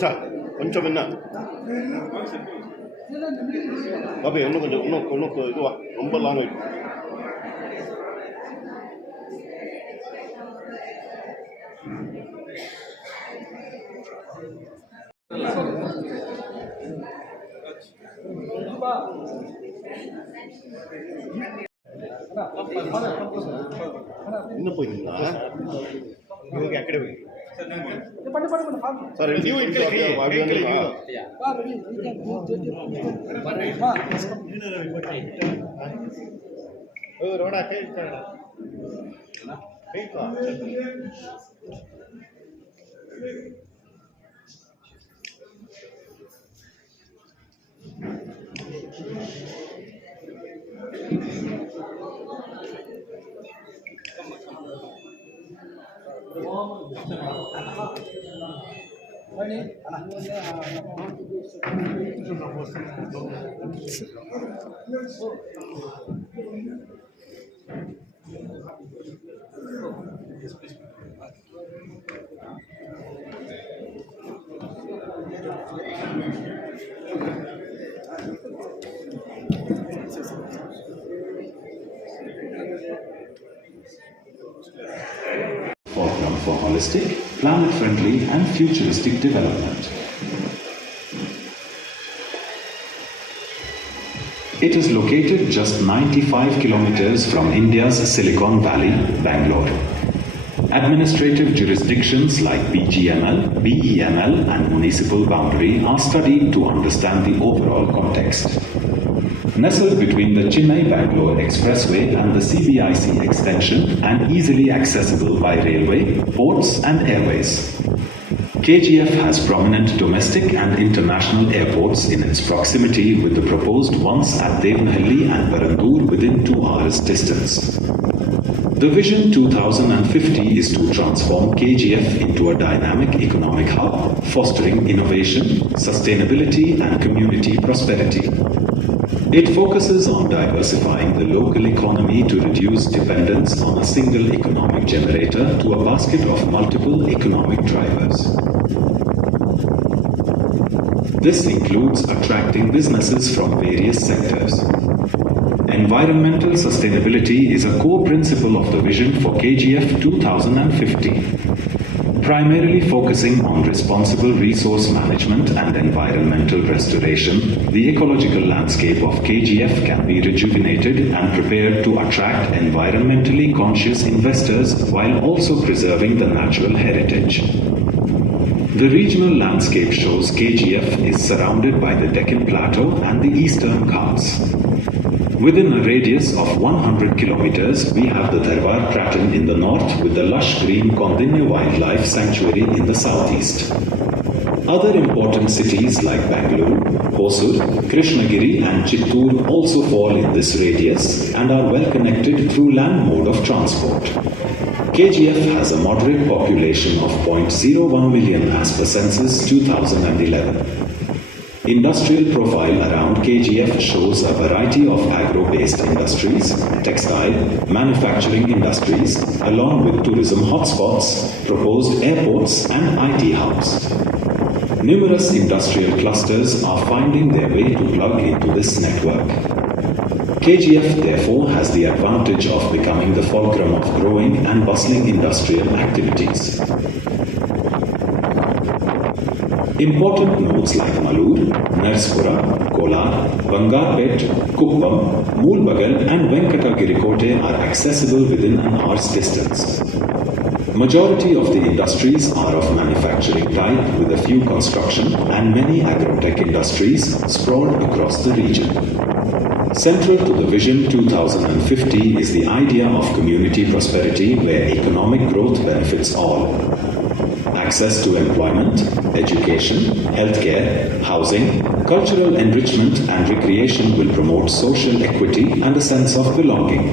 கணேசா கொஞ்சம் என்ன பாபி இன்னும் கொஞ்சம் இன்னும் இதுவா ரொம்ப லாங் ஆகிடும். இன்னும் போயிருந்தீங்களா அகாடமிக் सर न्यू इनके लिए रोड़ा for holistic, planet-friendly and futuristic development. It is located just 95 kilometers from India's Silicon Valley, Bangalore. Administrative jurisdictions like BGML, BEML and municipal boundary are studied to understand the overall context. Nestled between the Chennai-Bangalore Expressway and the CBIC extension and easily accessible by railway, ports and airways. KGF has prominent domestic and international airports in its proximity, with the proposed ones at Devanahalli and Parandur within 2 hours distance. The Vision 2050 is to transform KGF into a dynamic economic hub, fostering innovation, sustainability and community prosperity. It focuses on diversifying the local economy to reduce dependence on a single economic generator to a basket of multiple economic drivers. This includes attracting businesses from various sectors. Environmental sustainability is a core principle of the vision for KGF 2050. Primarily focusing on responsible resource management and environmental restoration, the ecological landscape of KGF can be rejuvenated and prepared to attract environmentally conscious investors while also preserving the natural heritage. The regional landscape shows KGF is surrounded by the Deccan Plateau and the Eastern Ghats. Within a radius of 100 kilometers, we have the Dharwar Craton in the north with the lush green Kondinnya Wildlife Sanctuary in the southeast. Other important cities like Bangalore, Hosur, Krishnagiri and Chittoor also fall in this radius and are well connected through land mode of transport. KGF has a moderate population of 0.01 million as per census 2011. Industrial profile around KGF shows a variety of agro-based industries, textile, manufacturing industries, along with tourism hotspots, proposed airports and IT hubs. Numerous industrial clusters are finding their way to plug into this network. KGF therefore has the advantage of becoming the fulcrum of growing and bustling industrial activities. Important nodes like Malur, Narspura, Kolar, Bangarpet, Kuppam, Moolbagal and Venkatagiri are accessible within an hour's distance. Majority of the industries are of manufacturing type, with a few construction and many agrotech industries sprawled across the region. Central to the Vision 2050 is the idea of community prosperity, where economic growth benefits all. Access to employment, education, healthcare, housing, cultural enrichment and recreation will promote social equity and a sense of belonging.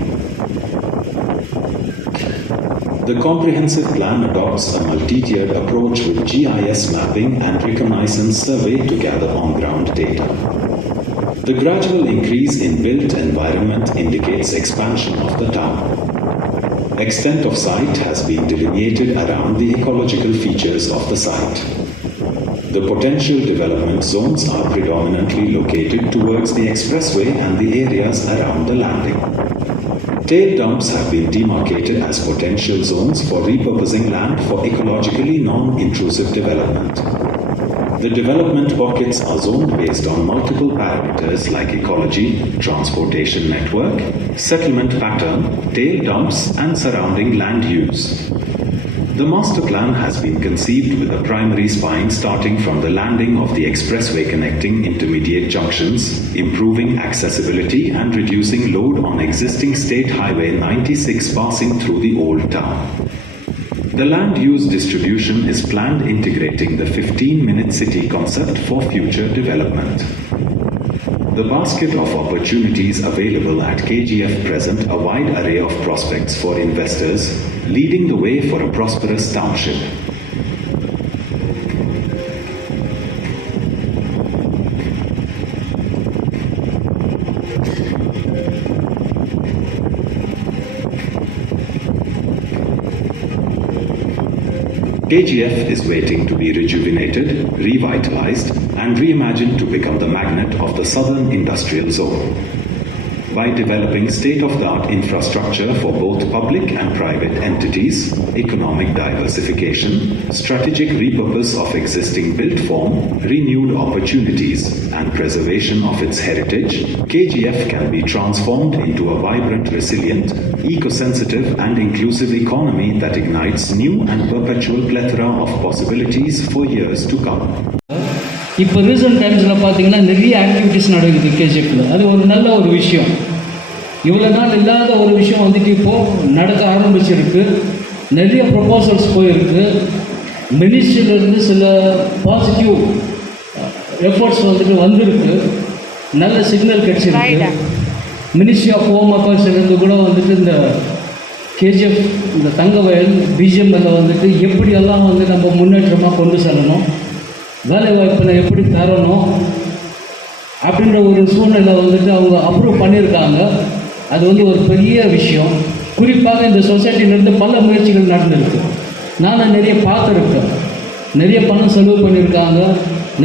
The comprehensive plan adopts a multi-tiered approach with GIS mapping and reconnaissance survey to gather on-ground data. The gradual increase in built environment indicates expansion of the town. Extent of site has been delineated around the ecological features of the site. The potential development zones are predominantly located towards the expressway and the areas around the landing. Tail dumps have been demarcated as potential zones for repurposing land for ecologically non-intrusive development. The development pockets are zoned based on multiple parameters like ecology, transportation network, settlement pattern, tail dumps, and surrounding land use. The master plan has been conceived with a primary spine starting from the landing of the expressway connecting intermediate junctions, improving accessibility and reducing load on existing State Highway 96 passing through the old town. The land use distribution is planned integrating the 15-minute city concept for future development. The basket of opportunities available at KGF present a wide array of prospects for investors, leading the way for a prosperous township. KGF is waiting to be rejuvenated, revitalized, and reimagined to become the magnet of the southern industrial zone. By developing state-of-the-art infrastructure for both public and private entities, economic diversification, strategic repurpose of existing built form, renewed opportunities, and preservation of its heritage, KGF can be transformed into a vibrant, resilient, eco-sensitive, and inclusive economy that ignites new and perpetual plethora of possibilities for years to come. இப்போ recent டைம்ஸில் பார்த்தீங்கன்னா நிறைய activities நடக்குது கேஜிஎஃப்பில். அது ஒரு நல்ல ஒரு விஷயம். இவ்வளோ நாள் இல்லாத ஒரு விஷயம் வந்துட்டு இப்போது நடக்க ஆரம்பிச்சிருக்கு. நிறைய ப்ரொபோசல்ஸ் போயிருக்கு. மினிஸ்ட்ரியிலேருந்து சில பாசிட்டிவ் எஃபர்ட்ஸ் வந்துட்டு வந்திருக்கு. நல்ல சிக்னல் கிடச்சிருக்கு. மினிஸ்ட்ரி ஆஃப் ஹோம் அஃபேர்ஸ்லேருந்து கூட வந்துட்டு இந்த கேஜிஎஃப் இந்த தங்கவயல் பிஜிஎம்எல்ல வந்துட்டு எப்படியெல்லாம் வந்து நம்ம முன்னேற்றமாக கொண்டு செல்லணும், வேலைவாய்ப்பில் எப்படி தரணும் அப்படின்ற ஒரு சூழ்நிலை வந்துட்டு அவங்க அப்ரூவ் பண்ணியிருக்காங்க. அது வந்து ஒரு பெரிய விஷயம். குறிப்பாக இந்த சொசைட்டிலேருந்து பல முயற்சிகள் நடந்திருக்கு. நானும் நிறைய பார்த்துருக்கேன். நிறைய பணம் செலவு பண்ணியிருக்காங்க,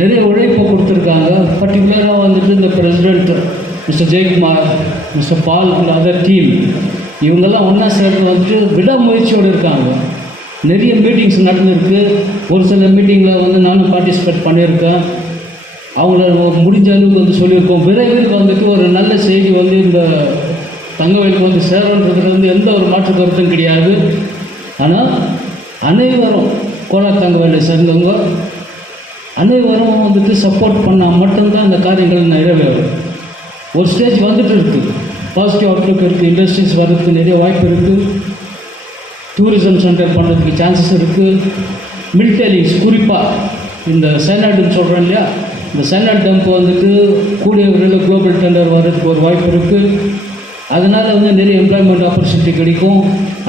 நிறைய உழைப்பை கொடுத்துருக்காங்க. பர்டிகுலராக வந்துட்டு இந்த பிரசிடெண்ட் மிஸ்டர் ஜெயக்குமார், மிஸ்டர் பால், அதர் டீம் இவங்கெல்லாம் ஒன்றா சேர்ந்து வந்துட்டு விடாமுயற்சியோடு இருக்காங்க. நிறைய மீட்டிங்ஸ் நடந்திருக்கு. ஒரு சில மீட்டிங்கில் வந்து நானும் பார்ட்டிசிபேட் பண்ணியிருக்கேன். அவங்கள முடிஞ்ச அளவுக்கு வந்து சொல்லியிருக்கோம். விரைவில் வந்துட்டு ஒரு நல்ல செய்தி வந்து இந்த தங்கவயலுக்கு வந்து சேரன்றதுல வந்து எந்த ஒரு மாற்று கருத்தும் கிடையாது. ஆனால் அனைவரும் கோலார் தங்கவயலை சேர்ந்தவங்க அனைவரும் வந்துட்டு சப்போர்ட் பண்ணால் மட்டும்தான் இந்த காரியங்கள் நிறைவேறும். ஒரு ஸ்டேஜ் வந்துட்டு இருக்குது. பாசிட்டிவ் அவுட்லுக் இருக்குது. இண்டஸ்ட்ரீஸ் வர்றதுக்கு நிறைய வாய்ப்பு இருக்குது. டூரிசம் சென்டர் பண்ணுறதுக்கு சான்சஸ் இருக்குது. மில்டெலிங்ஸ் குறிப்பாக இந்த சைனாய்டுன்னு சொல்கிறோம் இல்லையா, இந்த சைனாய்டு டம்ப் வந்துட்டு கூடிய விரைவில் குளோபல் டெண்டர் வர்றதுக்கு ஒரு வாய்ப்பு இருக்குது. அதனால் வந்து நிறைய எம்ப்ளாய்மெண்ட் ஆப்பர்ச்சுனிட்டி கிடைக்கும்.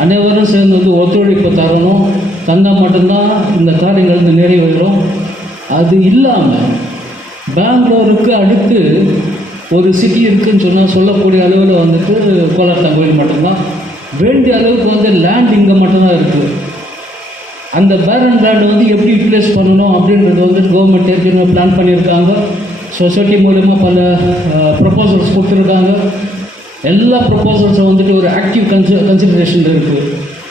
அனைவரும் சேர்ந்து வந்து ஒத்துழைப்பு தரணும். தந்தால் மட்டும்தான் இந்த காரியங்கள் வந்து நிறைவேறும். அது இல்லாமல் பெங்களூருக்கு அடுத்து ஒரு சிட்டி இருக்குதுன்னு சொன்னால் சொல்லக்கூடிய அளவில் வந்துட்டு கோலார் தங்கவயல் மட்டும்தான். வேண்டிய அளவுக்கு வந்து லேண்ட் இங்கே மட்டும்தான் இருக்குது. அந்த பேரன் லேண்ட் வந்து எப்படி யூட்டிலைஸ் பண்ணணும் அப்படின்றது வந்து கவர்மெண்ட் ஏற்கனவே பிளான் பண்ணியிருக்காங்க. சொசைட்டி மூலமாக பல ப்ரொபோசல்ஸ் கொடுத்துருக்காங்க. எல்லா ப்ரொபோசல்ஸும் வந்துட்டு ஒரு ஆக்டிவ் கன்சிடரேஷன் இருக்குது.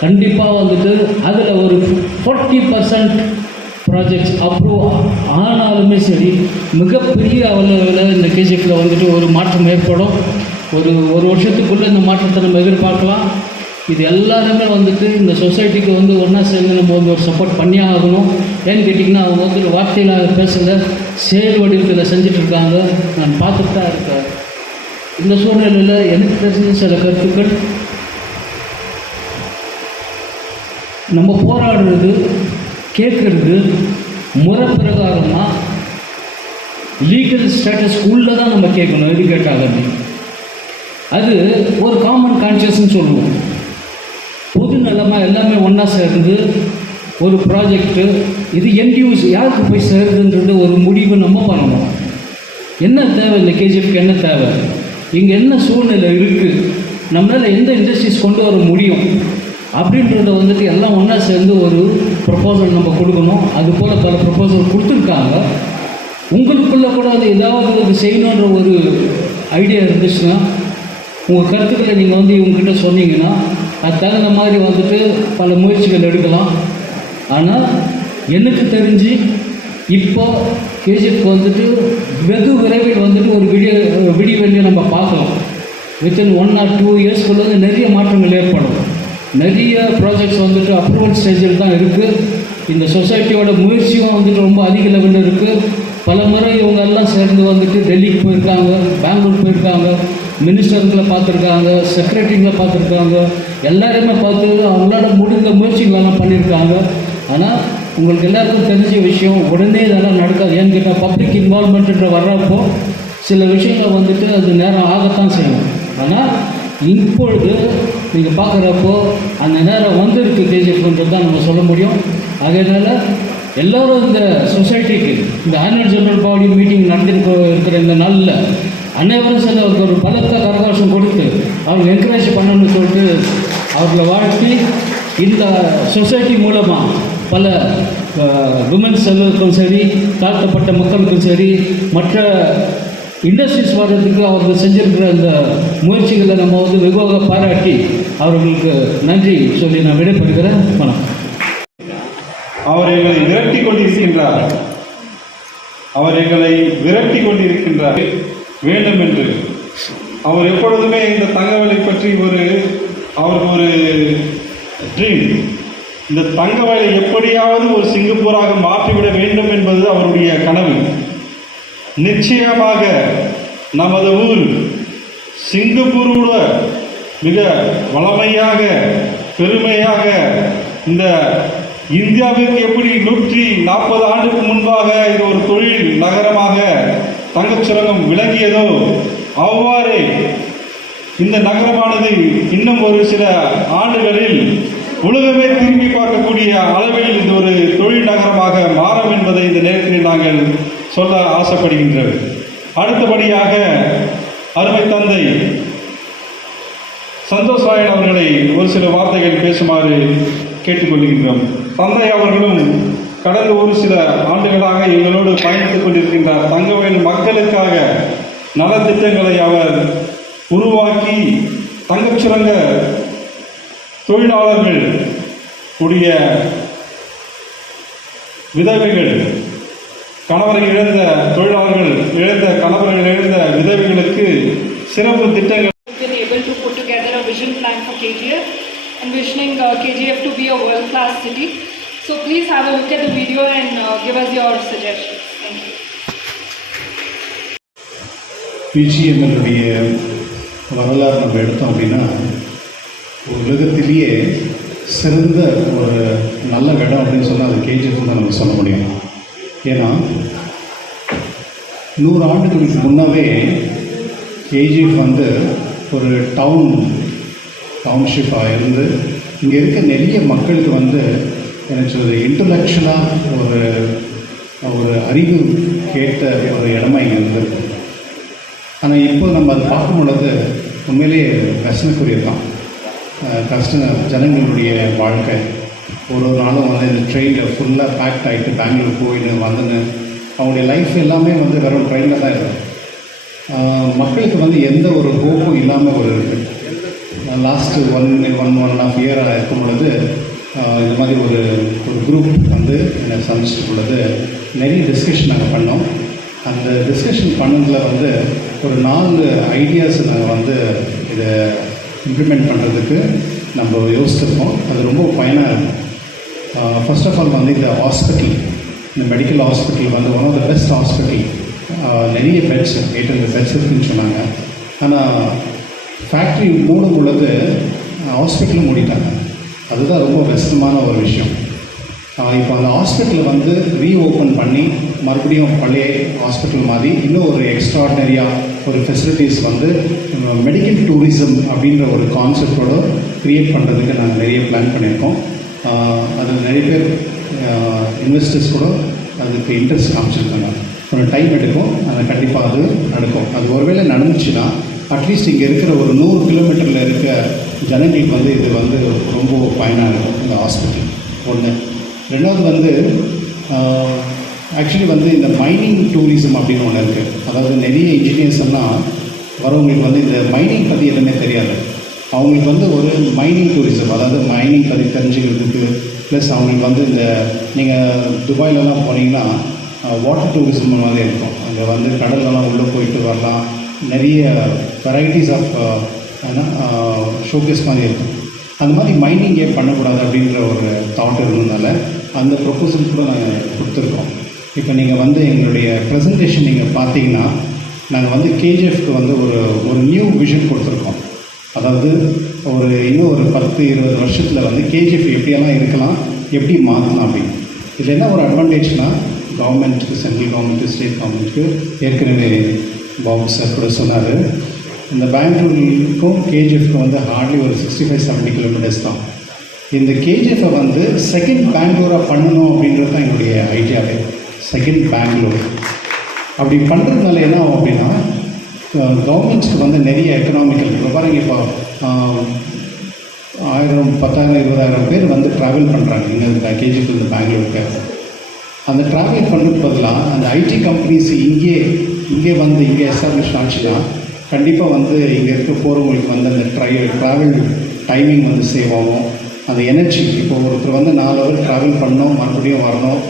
கண்டிப்பாக வந்துட்டு அதில் ஒரு 40% ப்ராஜெக்ட்ஸ் அப்ரூவ் ஆனாலுமே சரி, மிகப்பெரிய அளவில் இந்த கேஜிஎஃப்பில் வந்துட்டு ஒரு மாற்றம் ஏற்படும். ஒரு வருஷத்துக்குள்ளே இந்த மாற்றத்தை நம்ம எதிர்பார்க்கலாம். இது எல்லாருமே வந்துட்டு இந்த சொசைட்டிக்கு வந்து ஒன்றா சேர்ந்து நம்ம வந்து ஒரு சப்போர்ட் பண்ணியே ஆகணும். ஏன்னு கேட்டிங்கன்னா அவங்க வந்து வார்த்தையில் பேசலை, செயல் வடிவத்தில் செஞ்சிட்ருக்காங்க. நான் பார்த்துட்டு தான் இருக்கேன். இந்த சூழ்நிலையில் எனக்கு தெரிஞ்ச சில கருத்துக்கள், நம்ம போராடுறது கேட்குறது முறை பிரகாரமாக லீகல் ஸ்டேட்டஸ் உள்ளே தான் நம்ம கேட்கணும். எது கேட்டாலுமே அது ஒரு காமன் கான்ஷியஸ்ன்னு சொல்லுவோம். பொது நிலமாக எல்லாமே ஒன்றா சேர்ந்து ஒரு ப்ராஜெக்டு இது எண்ட் யூஸ் யாருக்கு போய் சேருதுன்றது ஒரு முடிவு நம்ம பண்ணணும். என்ன தேவை, இந்த கேஜிஎஃப்க்கு என்ன தேவை, இங்கே என்ன சூழ்நிலை இருக்குது, நம்மளால் எந்த இண்டஸ்ட்ரீஸ் கொண்டு வர முடியும் அப்படின்றத வந்துட்டு எல்லாம் ஒன்றா சேர்ந்து ஒரு ப்ரப்போசல் நம்ம கொடுக்கணும். அதுபோல் பல ப்ரப்போசல் கொடுத்துருக்காங்க. உங்களுக்குள்ளே கூட அது ஏதாவது இது செய்யணுன்ற ஒரு ஐடியா இருந்துச்சுன்னா உங்கள் கருத்துக்களை நீங்கள் வந்து இவங்ககிட்ட சொன்னீங்கன்னா அது தகுந்த மாதிரி வந்துட்டு பல முயற்சிகள் எடுக்கலாம். ஆனால் எனக்கு தெரிஞ்சு இப்போ கேஜிஎஃப் வந்துட்டு வெகு விரைவில் வந்துட்டு ஒரு விடிவெளியை நம்ம பார்க்கலாம். வித்தின் 1 or 2 இயர்ஸ்க்குள்ள நிறைய மாற்றங்கள் ஏற்படும். நிறைய ப்ராஜெக்ட்ஸ் வந்துட்டு அப்ரூவல் ஸ்டேஜில் தான் இருக்குது. இந்த சொசைட்டியோட முயற்சியும் வந்துட்டு ரொம்ப அதிக லெவலில் இருக்குது. பல முறை இவங்க எல்லாம் சேர்ந்து வந்துட்டு டெல்லிக்கு போயிருக்காங்க, பெங்களூர் போயிருக்காங்க, மினிஸ்டர்களை பார்த்துருக்காங்க, செக்ரட்டரிகளை பார்த்துருக்காங்க, எல்லாருமே பார்த்து அவங்களால முடிந்த முயற்சிகளெல்லாம் பண்ணியிருக்காங்க. ஆனால் உங்களுக்கு எல்லாருக்கும் தெரிஞ்ச விஷயம் உடனே இதெல்லாம் நடக்காது. ஏன்னு கேட்டால் பப்ளிக் இன்வால்மெண்ட்டுன்ற வர்றப்போ சில விஷயங்கள் வந்துட்டு அது நேரம் ஆகத்தான் செய்யும். ஆனால் இப்பொழுது நீங்கள் பார்க்குறப்போ அந்த நேரம் வந்துருக்கு கேஜிஎஃப்ன்றது தான் நம்ம சொல்ல முடியும். அதனால் எல்லோரும் இந்த சொசைட்டிக்கு இந்த ஆனுவல் ஜெனரல் பாடி மீட்டிங் இருக்கிற இந்த நாளில் அனைவரும் சேர்ந்து அவருக்கு ஒரு பலத்த கரகோஷம் கொடுத்து அவங்க என்கரேஜ் பண்ணணும்னு சொல்லிட்டு அவர்களை வாழ்த்தி இந்த சொசைட்டி மூலமாக பல விமன்ஸ் செல்வருக்கும் சரி, தாழ்த்தப்பட்ட மக்களுக்கும் சரி, மற்ற இண்டஸ்ட்ரீஸ் வர்றதுக்கு அவர்கள் செஞ்சிருக்கிற இந்த முயற்சிகளை நம்ம வந்து வெகுவாக பாராட்டி அவர்களுக்கு நன்றி சொல்லி நான் விடைபெறுகிறேன். வணக்கம். அவர் எங்களை விரட்டி கொண்டிருக்கின்றார். அவர் எங்களை விரட்டி கொண்டிருக்கின்றார் வேண்டும் என்று. அவர் எப்பொழுதுமே இந்த தங்கவேலை பற்றி அவருக்கு ஒரு ட்ரீம். இந்த தங்கவேலை எப்படியாவது ஒரு சிங்கப்பூராக மாற்றிவிட வேண்டும் என்பது அவருடைய கனவு. நிச்சயமாக நமது ஊர் சிங்கப்பூரோட மிக வளமையாக பெருமையாக இந்த இந்தியாவிற்கு எப்படி 140 ஆண்டுக்கு முன்பாக இது ஒரு தொழில் நகரமாக தங்கச் சுரங்கம் விளங்கியதோ அவ்வாறு இந்த நகரமானது இன்னும் ஒரு சில ஆண்டுகளில் உலகமே திரும்பி பார்க்கக்கூடிய அளவில் இது ஒரு தொழில் நகரமாக மாறும் என்பதை இந்த நேரத்தில் நாங்கள் சொல்ல ஆசைப்படுகின்றோம். அடுத்தபடியாக அருமை தந்தை சந்தோஷ் ராயன் அவர்களை ஒரு சில வார்த்தைகள் பேசுமாறு கேட்டுக்கொள்கின்றோம். தந்தை அவர்களும் கடந்த ஒரு சில ஆண்டுகளாக எங்களோடு பயணித்துக் கொண்டிருக்கின்றார். தங்கவேல் மக்களுக்காக நலத்திட்டங்களை அவர் உருவாக்கி தங்கச் சுரங்க தொழிலாளர்கள் உடைய விதவைகள், கணவரை இழந்த தொழிலாளர்கள் இழந்த கணவர்கள் இழந்த விதவைகளுக்கு சிறப்பு திட்டங்கள் able to put together a vision plan for KGF, envisioning KGF to be a world-class city. So please have a look at the video and give us your suggestions. Thank you. பிஜிஎம்எல்லுடைய வரலாறு நம்ம எடுத்தோம் அப்படின்னா உலகத்திலேயே சிறந்த ஒரு நல்ல இடம் அப்படின்னு சொன்னால் அது கேஜிஎஃப் தான் நம்ம சொல்ல முடியும். ஏன்னா 100 ஆண்டுகளுக்கு முன்னாவே கேஜிஎஃப் வந்து ஒரு டவுன்ஷிப்பாக இருந்து இங்கே இருக்க நிறைய மக்களுக்கு வந்து எனக்கு ஒரு இன்டலெக்சுவலாக ஒரு அறிவு கேட்ட ஒரு இடமா இங்கே இருந்திருக்கு. ஆனால் இப்போ நம்ம அதை பார்க்கும் பொழுது உண்மையிலேயே கஷ்டக்குரியதான். ஜனங்களுடைய வாழ்க்கை ஒரு நாளும் வந்து இந்த ட்ரெயினில் ஃபுல்லாக பேக்ட் ஆகிட்டு பெங்களூர் போயின்னு வந்துன்னு அவங்களுடைய லைஃப் எல்லாமே வந்து வெறும் ட்ரெயினில் தான் இருக்கும். மக்களுக்கு வந்து எந்த ஒரு ஹோப்பும் இல்லாமல் ஒரு இருக்குது. லாஸ்ட்டு ஒன் அண்ட் ஆஃப் இயராக இருக்கும் பொழுது இந்த மாதிரி ஒரு குரூப் வந்து என்னை சந்திச்சிட்டு பொழுது நிறைய டிஸ்கஷன் நாங்கள் பண்ணோம். அந்த டிஸ்கஷன் பண்ணதில் வந்து ஒரு 4 ஐடியாஸ் நாங்கள் வந்து இதை இம்ப்ளிமெண்ட் பண்ணுறதுக்கு நம்ம யோசிச்சிருக்கோம். அது ரொம்ப பயனாக இருக்கும். ஃபர்ஸ்ட் ஆஃப் ஆல் வந்து இந்த ஹாஸ்பிட்டல், இந்த மெடிக்கல் ஹாஸ்பிட்டல் வந்து one of the best hospital. நிறைய பெட்ஸ் 800 பெட்ஸ் இருக்குன்னு சொன்னாங்க. ஆனால் ஃபேக்ட்ரி மூடும் பொழுது ஹாஸ்பிட்டலும் மூடிட்டாங்க. அதுதான் ரொம்ப கஷ்டமான ஒரு விஷயம். இப்போ அந்த ஹாஸ்பிட்டலை வந்து ரீஓப்பன் பண்ணி மறுபடியும் பழைய ஹாஸ்பிட்டல் மாதிரி இன்னும் ஒரு எக்ஸ்ட்ராடினரியாக ஒரு ஃபெசிலிட்டிஸ் வந்து மெடிக்கல் டூரிசம் அப்படின்ற ஒரு கான்செப்டோடு க்ரியேட் பண்ணுறதுக்கு நாங்கள் நிறைய பிளான் பண்ணியிருக்கோம். அது நிறைய பேர் இன்வெஸ்டர்ஸ் கூட அதுக்கு இன்ட்ரெஸ்ட் காமிச்சிருக்காங்க. கொஞ்சம் டைம் எடுக்கும், அது கண்டிப்பாக அது நடக்கும். அது ஒருவேளை நடந்துச்சுன்னா அட்லீஸ்ட் இங்கே இருக்கிற ஒரு 100 கிலோமீட்டரில் இருக்க ஜனங்களுக்கு வந்து இது வந்து ரொம்ப பயனாக இருக்கும் இந்த ஹாஸ்பிட்டல். ஒன்று. ரெண்டாவது வந்து ஆக்சுவலி வந்து இந்த மைனிங் டூரிசம் அப்படின்னு ஒன்று இருக்குது. அதாவது நிறைய இன்ஜினியர்ஸ் எல்லாம் வரவங்களுக்கு வந்து இந்த மைனிங் பற்றி எதுவுமே தெரியாது. அவங்களுக்கு வந்து ஒரு மைனிங் டூரிசம், அதாவது மைனிங் பற்றி தெரிஞ்சுக்கிறதுக்கு, ப்ளஸ் அவங்களுக்கு வந்து இந்த நீங்கள் துபாயிலலாம் போனீங்கன்னா வாட்டர் டூரிசம் மாதிரி இருக்கும். அங்கே வந்து கடல்லலாம் உள்ளே போயிட்டு வரலாம், நிறைய வெரைட்டிஸ் ஆஃப் ஷோகேஸ் மாதிரி இருக்கும். அந்த மாதிரி மைனிங்கே பண்ணக்கூடாது அப்படின்ற ஒரு தாட் இருந்ததுனால அந்த ப்ரொபோசல் கூட நாங்கள் கொடுத்துருக்கோம். இப்போ நீங்கள் வந்து எங்களுடைய ப்ரெசன்டேஷன் நீங்கள் பார்த்தீங்கன்னா நாங்கள் வந்து கேஜிஎஃப்க்கு வந்து ஒரு நியூ விஷன் கொடுத்துருக்கோம். அதாவது இன்னும் ஒரு 10-20 வருஷத்தில் வந்து கேஜிஎஃப் எப்படியெல்லாம் இருக்கலாம், எப்படி மாற்றலாம் அப்படின்னு. இதில் என்ன ஒரு அட்வான்டேஜ்னால் கவர்மெண்ட்டுக்கு, சென்ட்ரல் கவர்மெண்ட்டு, ஸ்டேட் கவர்மெண்ட்டுக்கு ஏற்கனவே பாபு சார் கூட சொன்னார், இந்த பெங்களூருக்கும் கேஜிஎஃப்க்கும் வந்து ஹார்ட்லி ஒரு 65-70 கிலோமீட்டர்ஸ் தான். இந்த கேஜிஎஃப்பை வந்து செகண்ட் பெங்களூராக பண்ணணும் அப்படின்றது தான் என்னுடைய ஐடியாவே. செகண்ட் பெங்களூர் அப்படி பண்ணுறதுனால என்ன ஆகும் அப்படின்னா கவர்மெண்ட்ஸ்க்கு வந்து நிறைய எக்கனாமிக்கல், இப்போ பாருங்க, இப்போ 1000, 10,000, 20,000 பேர் வந்து ட்ராவல் பண்ணுறாங்க இங்கே கேஜிஎஃப்லேருந்து பெங்களூருக்கு. அந்த ட்ராவல் பண்ணுறதுக்கு பதிலாக அந்த ஐடி கம்பெனிஸ் இங்கே வந்து இங்கே எஸ்டாப்ளிஷ் ஆச்சுன்னா கண்டிப்பாக வந்து இங்கே இருக்க போகிறவங்களுக்கு வந்து அந்த ட்ராவல் டைமிங் வந்து சேவ் ஆகும். அந்த எனர்ஜி, இப்போ ஒருத்தர் வந்து 4 ஹவர் ட்ராவல் பண்ணணும், மறுபடியும் வரணும்,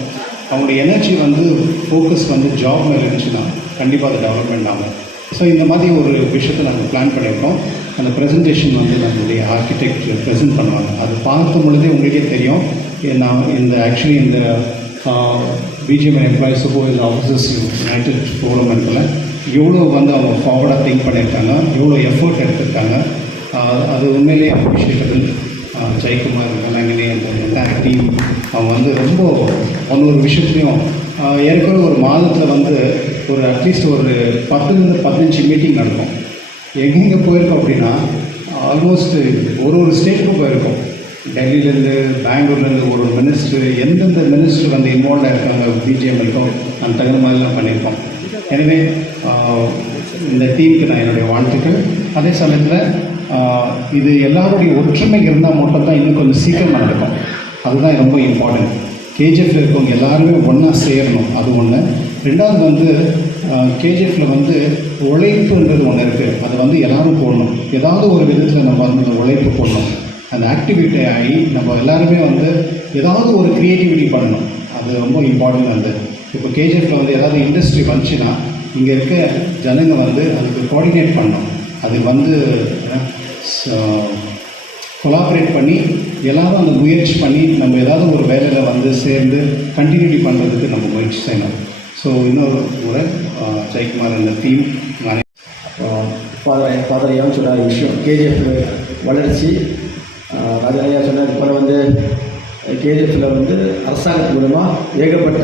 அவங்களுடைய எனர்ஜி வந்து ஃபோக்கஸ் வந்து ஜாப் மேலே இருந்துச்சுன்னா கண்டிப்பாக அது டெவலப்மெண்ட் ஆகும். ஸோ இந்த மாதிரி ஒரு விஷயத்தை நாங்கள் பிளான் பண்ணியிருக்கோம். அந்த ப்ரெசன்டேஷன் வந்து நம்மளுடைய ஆர்கிடெக்ட் ப்ரெசென்ட் பண்ணுவாங்க. அது பார்க்கும் பொழுதே உங்களுக்கே தெரியும். நான் இந்த ஆக்சுவலி இந்த பிஜிஎம்ஐ எம்ப்ளாயிஸுக்கோ இந்த ஆஃபீஸர்ஸ் யுனைடெட் ஃபோரம் இடத்துல எவ்வளோ வந்து அவங்க ஃபார்வர்டாக திங்க் பண்ணியிருக்காங்க, எவ்வளோ எஃபர்ட் எடுத்திருக்காங்க, அது உண்மையிலேயே அப்ரிஷியேட்டபிள். ஜெயக்குமார், கலாங்கினி, அந்த என்டையர் டீம் அவங்க வந்து ரொம்ப ஒவ்வொரு விஷயத்துலையும் ஏற்கனவே ஒரு மாதத்தில் வந்து ஒரு அட்லீஸ்ட் ஒரு 10-15 மீட்டிங் நடக்கும். எங்கெங்கே போயிருக்கோம் அப்படின்னா ஆல்மோஸ்ட் ஒரு ஸ்டேட்டுக்கும் போயிருக்கோம். டெல்லியிலேருந்து, பெங்களூர்லேருந்து ஒரு மினிஸ்டர், எந்தெந்த மினிஸ்டர் வந்து இன்வால்வாக இருக்காங்க பிஜிஎம்எல்க்கும் அந்த தகுந்த மாதிரிலாம் பண்ணியிருக்கோம். எனவே இந்த டீமுக்கு நான் என்னுடைய வாழ்த்துக்கள். அதே சமயத்தில் இது எல்லாருடைய ஒற்றுமை இருந்தால் மட்டும்தான் இன்னும் கொஞ்சம் சீக்கிரமாக நடக்கும். அதுதான் ரொம்ப இம்பார்ட்டன்ட். கேஜிஎஃப்பில் இருக்கவங்க எல்லாருமே ஒன்றா சேரணும், அது ஒன்று. ரெண்டாவது வந்து கேஜிஎஃப்பில் வந்து உழைப்புன்றது ஒன்று இருக்குது. அதை வந்து எல்லோரும் போடணும். ஏதாவது ஒரு விதத்தில் நம்ம வந்து அந்த உழைப்பு போடணும். அந்த ஆக்டிவிட்டி ஆகி நம்ம எல்லாருமே வந்து ஏதாவது ஒரு க்ரியேட்டிவிட்டி பண்ணணும். அது ரொம்ப இம்பார்ட்டன்ட். அந்த இப்போ கேஜிஎஃப்பில் வந்து ஏதாவது இண்டஸ்ட்ரி வந்துச்சுன்னா இங்கே இருக்க ஜனங்க வந்து அதுக்கு கோஆர்டினேட் பண்ணணும். அது வந்து கொலாபரேட் பண்ணி எல்லோரும் அந்த முயற்சி பண்ணி நம்ம ஏதாவது ஒரு வேலையில் வந்து சேர்ந்து கண்டினியூட்டி பண்ணுறதுக்கு நம்ம முயற்சி செய்யணும். ஸோ இன்னொரு முறை ஜெயக்குமார் அந்த டீம் ஃபாதர் ஏன் சொன்ன விஷயம் கேஜிஎஃப் வளர்ச்சி, ராஜாயா சொன்னார். இப்போ வந்து கேஜிஎஃப்பில் வந்து அரசாங்கத்து மூலமாக ஏகப்பட்ட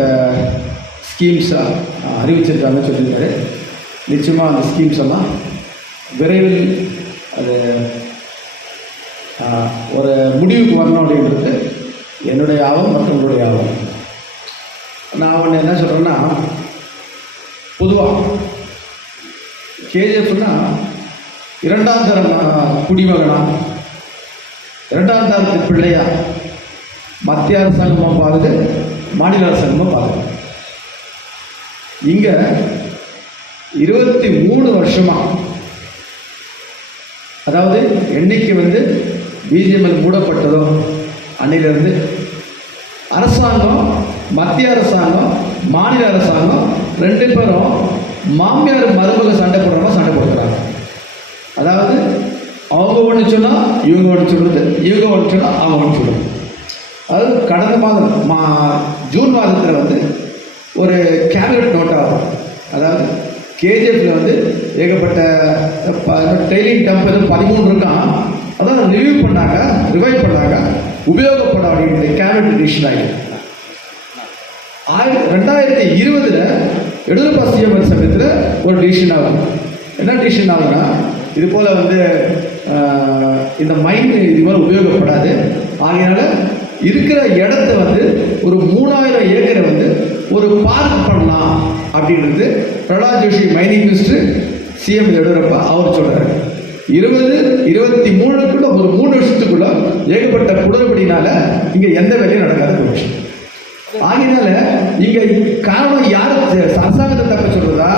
ஸ்கீம்ஸாக அறிவிச்சிருக்காங்கன்னு சொல்லியிருக்காரு. நிச்சயமாக அந்த ஸ்கீம்ஸ் எல்லாம் விரைவில் அது ஒரு முடிவுக்கு வரணும் அப்படின்றது என்னுடைய ஆர்வம், மற்றவங்களுடைய ஆர்வம். நான் ஒன்று என்ன சொல்கிறேன்னா, பொதுவாக கேஜிஎஃப்னா 2ஆம் தர குடிமகனா, 2ஆம் தரத்து பிள்ளையா மத்திய அரசாங்கமாக பாருது, மாநில அரசாங்கமாக பாருது. இங்கே 23 வருஷமாக, அதாவது என்னைக்கு வந்து பிஜிஎம்எல் மூடப்பட்டதோ அன்னையிலேருந்து அரசாங்கம், மத்திய அரசாங்கம், மாநில அரசாங்கம் 2 பேரும் மாமியார் மருமக சண்டை போடுறவங்க சண்டை போடுறாங்க. அதாவது அவங்க ஒன்று சொன்னால் இவங்க ஒன்று சொல்கிறது, இவங்க ஒன்று சொன்னால் அவங்க ஒன்று சொல்கிறது. அதாவது கடந்த மாதம் ஜூன் மாதத்தில் வந்து ஒரு கேபினட் நோட் ஆகும். அதாவது கேஜிஎஃப்பில் வந்து ஏகப்பட்ட டெய்லிங் டம்ப் 13 இருக்கான். அதான் ரிவைவ் பண்ணாங்க, உபயோகப்பட அப்படின்ற கேபினட் டிசிஷன் ஆகிடும். 2020 எடியூரப்பா சிஎம் சமயத்தில் ஒரு டிசிஷன் ஆகும். என்ன டிசிஷன் ஆகுதுன்னா, இது போல் வந்து இந்த மைண்ட் இது மாதிரி உபயோகப்படாது, ஆகையினால இருக்கிற இடத்த வந்து ஒரு 3000 ஏக்கரை வந்து ஒரு பார்க் பண்ணலாம் அப்படின்றது Pralhad Joshi mining minister CM Yediyurappa அவர் சொல்கிறார். 2023க்குள்ள ஒரு 3 வருஷத்துக்குள்ள ஏகப்பட்ட குளறுபடினால இங்கே எந்த வேலையும் நடக்காத போச்சு. ஆகையினால நீங்க காரணம் யார் அரசாங்கத்தை தப்ப சொல்றதா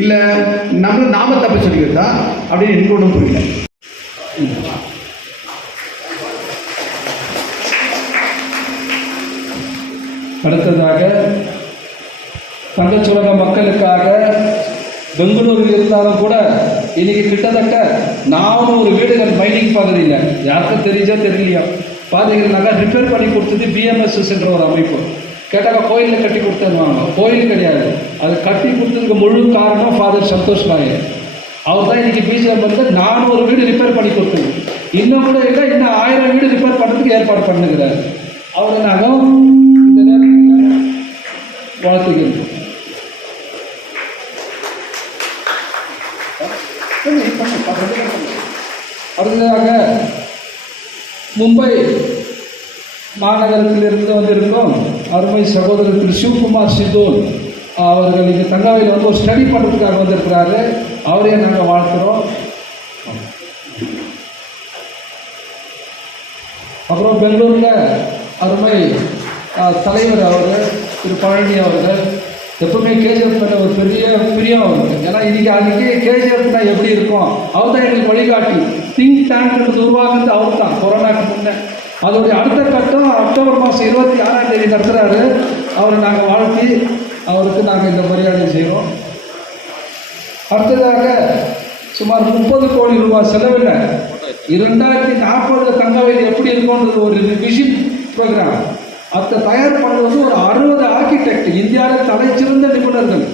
இல்ல நாம தப்ப சொல்லிக்கிறதா அப்படின்னு எனக்கு ஒன்றும் புரியல. அடுத்ததாக தங்கச்சுரங்க மக்களுக்காக பெங்களூரில் இருந்தாலும் கூட இன்னைக்கு கிட்டத்தட்ட 400 வீடுகள் மைனிங் பகுதியில் யாருக்கும் தெரிஞ்சோ தெரியலையோ பார்த்தீங்கன்னாக்கா ரிப்பேர் பண்ணி கொடுத்தது பிஎம்எஸ்எஸ் என்ற ஒரு அமைப்பு. கேட்டாக்கா கோயிலில் கட்டி கொடுத்தேன்னு கோயில் கிடையாது, அது கட்டி கொடுத்ததுக்கு முழு காரணம் ஃபாதர் சந்தோஷ் நாயர். அவர் தான் இன்னைக்கு பிஜிஎம் வந்து 400 வீடு ரிப்பேர் பண்ணி கொடுத்தது. இன்னும் கூட இல்லை, இன்னும் 1000 வீடு ரிப்பேர் பண்ணுறதுக்கு ஏற்பாடு பண்ணுகிறார். அவர் நாங்கள் இந்த நேரத்தில் வாழ்த்துகிறோம். அடுத்ததாக மும்பை மாநகரத்திலிருந்து வந்திருக்கோம் அருமை சகோதரர் திரு சிவகுமார் சிதோல் அவர்கள் இங்கே தங்கவையில் வந்து ஒரு ஸ்டடி பண்ணுறதுக்காக வந்திருக்கிறாரு. அவரையே நாங்கள் வாழ்த்துறோம். அப்புறம் பெங்களூரில் அருமை தலைவர் அவர் திரு பழனி அவர்கள் எப்பவுமே கேஜிஎஃப் மேலே ஒரு பெரிய பிரியம் அவருக்கு. ஏன்னா இன்னைக்கு அன்றைக்கி கேஜிஎஃப்னா எப்படி இருக்கும், அவர் தான் எங்களுக்கு வழிகாட்டி. திங்க் டேங்க்ன்றது உருவாக்குறது அவர் தான் கொரோனாக்கு முன்னே. அதோடைய அடுத்த கட்டம் அக்டோபர் மாதம் 26ஆம் தேதி நடத்துகிறாரு. அவரை நாங்கள் வாழ்த்தி அவருக்கு நாங்கள் இந்த மரியாதை செய்கிறோம். அடுத்ததாக சுமார் 30 கோடி ரூபாய் செலவில் 2040 தங்கவேல் எப்படி இருக்கும்ன்றது ஒரு விஷன் ப்ரோக்ராம். அதை தயார் பண்ணது வந்து ஒரு 60 ஆர்கிடெக்ட், இந்தியாவில் தலைச்சிறந்த நிபுணர்கள்.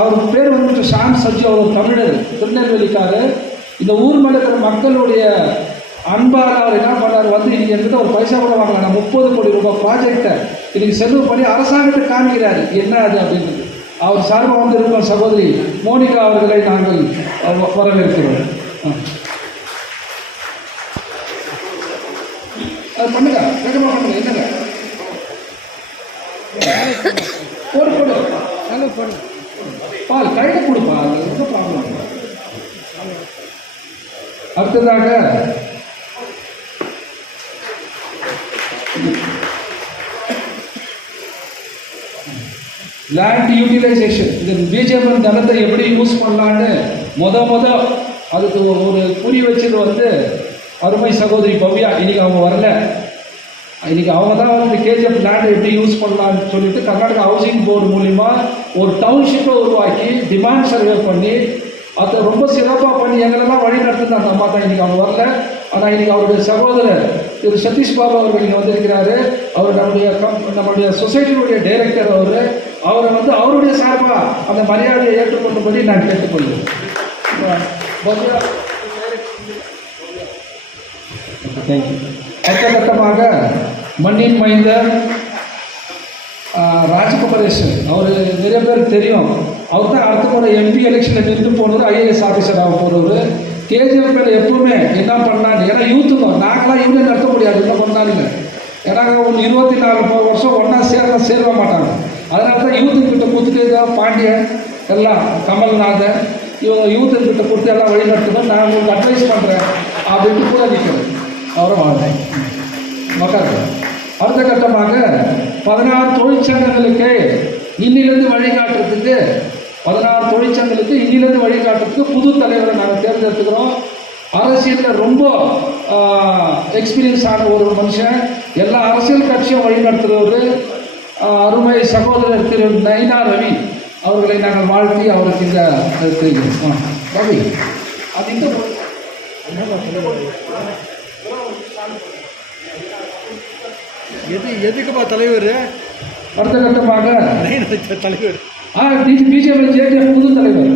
அவர் பேர் வந்து ஷாம் சஜி, அவர் தமிழர், திருநெல்வேலிக்காரர். இந்த ஊர் மேலே இருக்கிற மக்களுடைய அன்பாக அவர் என்ன பண்ணார் வந்து இன்றைக்கி என்கிட்ட ஒரு பைசா கூட வாங்கலாம், 30 கோடி ரூபாய் ப்ராஜெக்டை இன்றைக்கி செலவு பண்ணி அரசாங்கத்துக்கு காமிக்கிறார் என்ன அது அப்படின்றது. அவர் சார்பாக வந்து இருக்கும் சகோதரி மோனிகா அவர்களை நாங்கள் வரவேற்கிறோம். அது பண்ணுங்க, வேகமாக பண்ணுங்க. என்னங்க போடு போடு நல்லா போடு, பால் கையில் கொடுப்பா, அது ரொம்ப ப்ராப்ளம். அடுத்ததாக லேண்ட் யூட்டிலைசேஷன், இது பிஜேபி தனத்தை எப்படி யூஸ் பண்ணலான்னு அதுக்கு ஒரு புரி வச்சது வந்து அருமை சகோதரி பவ்யா. இன்னைக்கு அவங்க வரல, இன்னைக்கு அவங்க தான் வந்து கேஜிஎஃப் லேண்டை எப்படி யூஸ் பண்ணலான்னு சொல்லிட்டு கர்நாடகா ஹவுசிங் போர்டு மூலிமா ஒரு டவுன்ஷிப்பை உருவாக்கி டிமாண்ட் சர்வே பண்ணி அதை ரொம்ப சிறப்பாக பண்ணி எங்களெல்லாம் வழி நடத்துது அந்த அம்மா தான். இன்றைக்கி அவங்க வரல, ஆனால் இன்றைக்கி அவருடைய சகோதரர் திரு சதீஷ் பாபு அவர்கள் இங்கே வந்திருக்கிறாரு. அவர் நம்முடைய சொசைட்டியுடைய டைரக்டர். அவரை வந்து அவருடைய சார்பாக அந்த மரியாதையை ஏற்றுக்கொண்டபடி நான் கேட்டுக்கொள்கிறேன். அடுத்த கட்டமாக மண்ணின் மைந்தர் ராஜகோபாலேஷன், அவர் நிறைய பேருக்கு தெரியும். அவர் தான் அடுத்த முறை எம்பி எலெக்ஷனில் நின்று போனவர், ஐஏஎஸ் ஆஃபீஸர் ஆக போகிறவர். கேஜிஎஃப் மேலே எப்பவுமே என்ன பண்ணான்னு, ஏன்னா யூத்துக்கும் நாங்களாம் யூனியன் நடத்த முடியாது, என்ன பண்ணாலுங்க. ஏன்னா ஒரு 24 வருஷம் ஒன்றா சேர மாட்டாங்க. அதனால தான் யூத்துக்கிட்ட கொடுத்துட்டு தான் பாண்டியன் எல்லாம் கமல்நாதன் இவங்க யூத்துக்கிட்ட கொடுத்து எல்லாம் வழி நடத்தணும், நான் உங்களுக்கு அட்வைஸ் பண்ணுறேன் அப்படின்ட்டு கூட நிற்கிறேன். அவரை வாழ்ந்தேன் மக்கள். அடுத்த கட்டமாக 16 தொழிற்சங்கங்களுக்கு இன்னிலிருந்து வழிகாட்டுறதுக்கு 16 தொழிற்சங்கங்களுக்கு இன்னிலிருந்து வழிகாட்டுறதுக்கு புது தலைவரை நாங்கள் தேர்ந்தெடுத்துக்கிறோம். அரசியலில் ரொம்ப எக்ஸ்பீரியன்ஸ் ஆன ஒரு மனுஷன், எல்லா அரசியல் கட்சியும் வழிநடத்துகிறவர் அருமை சகோதரர் திரு நயினா ரவி அவர்களை நாங்கள் வாழ்த்தி அவருக்கு இந்த ரவி அது இந்த எதுக்குப்பா தலைவர்? அடுத்த கட்டமாக தலைவர் பிஜேபி ஜேடிஎஃப் புது தலைவர்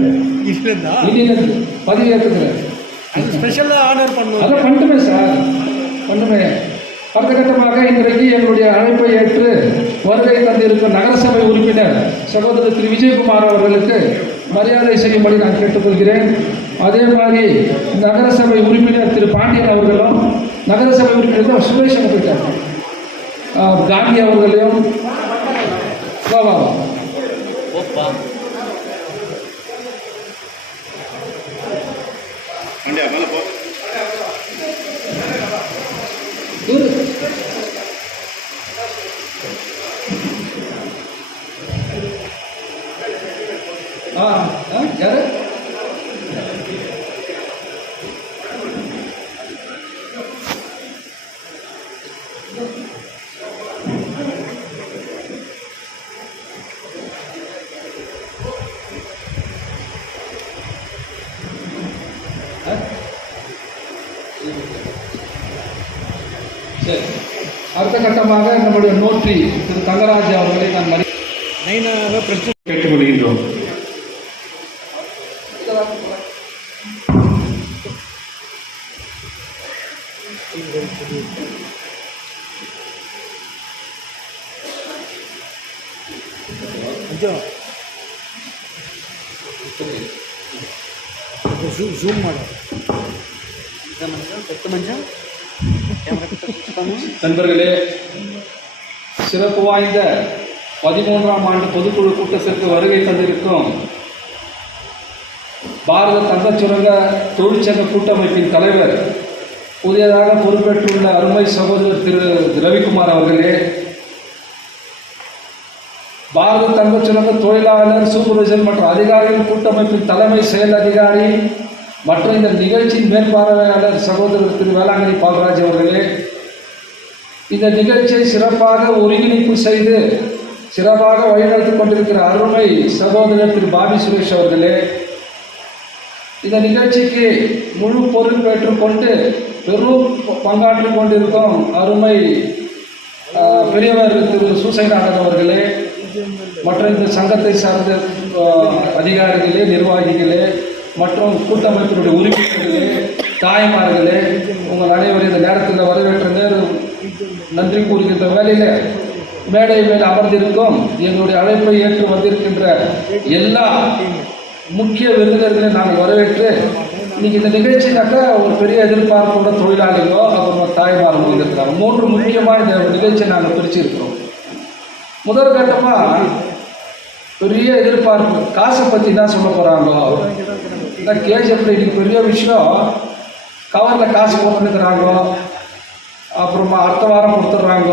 இன்னிலிருந்து பதவி ஏற்றுக்கிறேன். ஸ்பெஷலாக ஆனர் பண்ணுவோம், அதான் பண்ணுமே சார், பண்ணுமே. அடுத்த கட்டமாக இன்றைக்கு எங்களுடைய அழைப்பை ஏற்று வருகை தந்திருக்கும் நகரசபை உறுப்பினர் சகோதரர் திரு விஜயகுமார் அவர்களுக்கு மரியாதை செய்யும்படி நான் கேட்டுக்கொள்கிறேன். அதே மாதிரி நகரசபை உறுப்பினர் திரு பாண்டியன் அவர்களும், நகரசபை உறுப்பினர் சுரேஷ் போயிட்டார், காந்தி அவர்களையும் வா யாரு? சரி, அடுத்த கட்டமாக நம்முடைய நோற்றி திரு தங்கராஜ் அவர்களை நான் கேட்டுக்கொள்கின்றோம். ಜೂಮ್ ಮಾಡು. நண்பர்களே, சிறப்பு வாய்ந்த 13ஆம் ஆண்டு பொதுக்குழு கூட்டத்திற்கு வருகை தந்திருக்கும் பாரத தங்கச் சுரங்க தொழிற்சங்க கூட்டமைப்பின் தலைவர், புதியதாக பொறுப்பேற்றுள்ள அருமை சகோதரர் திரு ரவிக்குமார் அவர்களே, பாரத தங்கச் சுரங்க தொழிலாளர் சூப்பர்வைசர் மற்றும் அதிகாரிகள் கூட்டமைப்பின் தலைமை செயல் அதிகாரி மற்றும் இந்த நிகழ்ச்சியின் மேற்பார்வையாளர் சகோதரர் திரு வேளாங்கண்ணி பால்ராஜ் அவர்களே, இந்த நிகழ்ச்சியை சிறப்பாக ஒருங்கிணைப்பு செய்து சிறப்பாக வழிநடத்திக் கொண்டிருக்கிற அருமை சகோதரர் திரு பாபி சுரேஷ் அவர்களே, இந்த நிகழ்ச்சிக்கு முழு பொறுப்பேற்றுக் கொண்டு பெரும் பங்காற்றிக் கொண்டிருக்கும் அருமை பெரியவர் திரு சூசைநாதன் அவர்களே, மற்றும் இந்த சங்கத்தை சார்ந்த அதிகாரிகளே, நிர்வாகிகளே மற்றும் கூட்டமைப்பினுடைய உறுப்பினர்களே, தாய்மார்களே, உங்கள் அனைவரும் இந்த நேரத்தில் வரவேற்ற நன்றி கூறுகின்ற வேளையில் மேடை மேல் அமர்ந்திருக்கும் எங்களுடைய அழைப்பை ஏற்று வந்திருக்கின்ற எல்லா முக்கிய விருந்தினர்களை நாங்கள் வரவேற்று இன்னைக்கு இந்த நிகழ்ச்சினாக்கா ஒரு பெரிய எதிர்பார்ப்போட தொழிலாளிகளோ அப்புறமா தாய்மார்களோ இருக்கிறாங்க. 3 முக்கியமாக இந்த நிகழ்ச்சியை நாங்கள் பிரிச்சிருக்கிறோம். முதல் கட்டமாக பெரிய எதிர்பார்ப்பு, காசை பற்றி தான் சொல்ல போகிறாங்க. இந்த கேஜிஎஃப்ல இன்னைக்கு பெரிய விஷயம், கவரில் காசு போட்டுருக்குறாங்க, அப்புறமா அடுத்த வாரம் கொடுத்துட்றாங்க.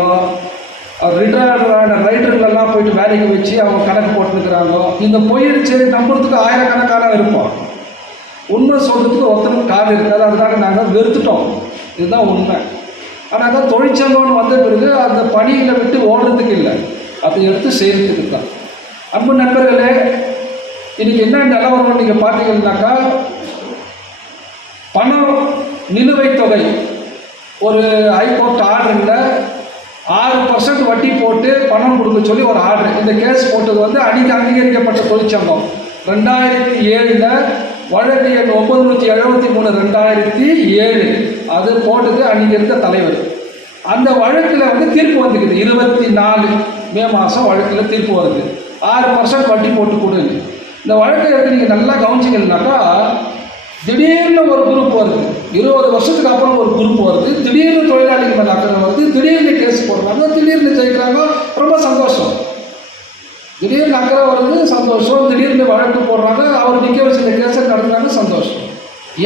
ரிட்டையர்டான ரைடர்களெல்லாம் போயிட்டு வேலைக்கு வச்சு அவங்க கணக்கு போட்டுருக்குறாங்க. இந்த போயிடுச்சு நம்புறதுக்கு ஆயிரக்கணக்கான இருப்போம், உண்மை சொல்கிறதுக்கு ஒருத்தருக்கு கால் இருக்காது. அதனால நாங்கள் வெறுத்துட்டோம், இதுதான் உண்மை. ஆனால் தொழிற்சங்கம்னு வந்த பிறகு அந்த பணிகளை விட்டு ஓடுறதுக்கு இல்லை, அதை எடுத்து செய்கிறதுக்கு தான். அன்பு நண்பர்களே, இன்னைக்கு என்ன நிலவரம் நீங்கள் பார்த்தீங்கன்னாக்கா, பணம் நிலுவைத் தொகை ஒரு ஹைகோர்ட் ஆர்டரில் 6% வட்டி போட்டு பணம் கொடுக்க சொல்லி ஒரு ஆர்டர். இந்த கேஸ் போட்டது வந்து அங்கீகரிக்கப்பட்ட தொழிற்சங்கம் 2007 வழக்கு எண் 973/2007 அது போட்டது அன்றைக்கி இருந்த தலைவர். அந்த வழக்கில் வந்து தீர்ப்பு வந்துக்குது. 24 மே மாதம் வழக்கில் தீர்ப்பு வருது. 6% வட்டி போட்டு கொடுங்க. இந்த வழக்கை எடுத்து நீங்கள் நல்லா கவனிச்சிங்கன்னாக்கா, திடீர்னு ஒரு குரூப் வருது, 20 வருஷத்துக்கு அப்புறம் ஒரு குரூப் வருது, திடீர்னு தொழிலாளிகள் மேலே அக்கறை வருது, திடீர்னு கேஸ் போடுறாங்க, திடீர்னு ஜெயிக்கிறாங்க, ரொம்ப சந்தோஷம். திடீர்னு அக்கறை வருது, சந்தோஷம். திடீர்னு வழக்கு போடுறாங்க, அவர் நிற்க வச்சு இந்த கேஸை நடத்துறாங்க, சந்தோஷம்.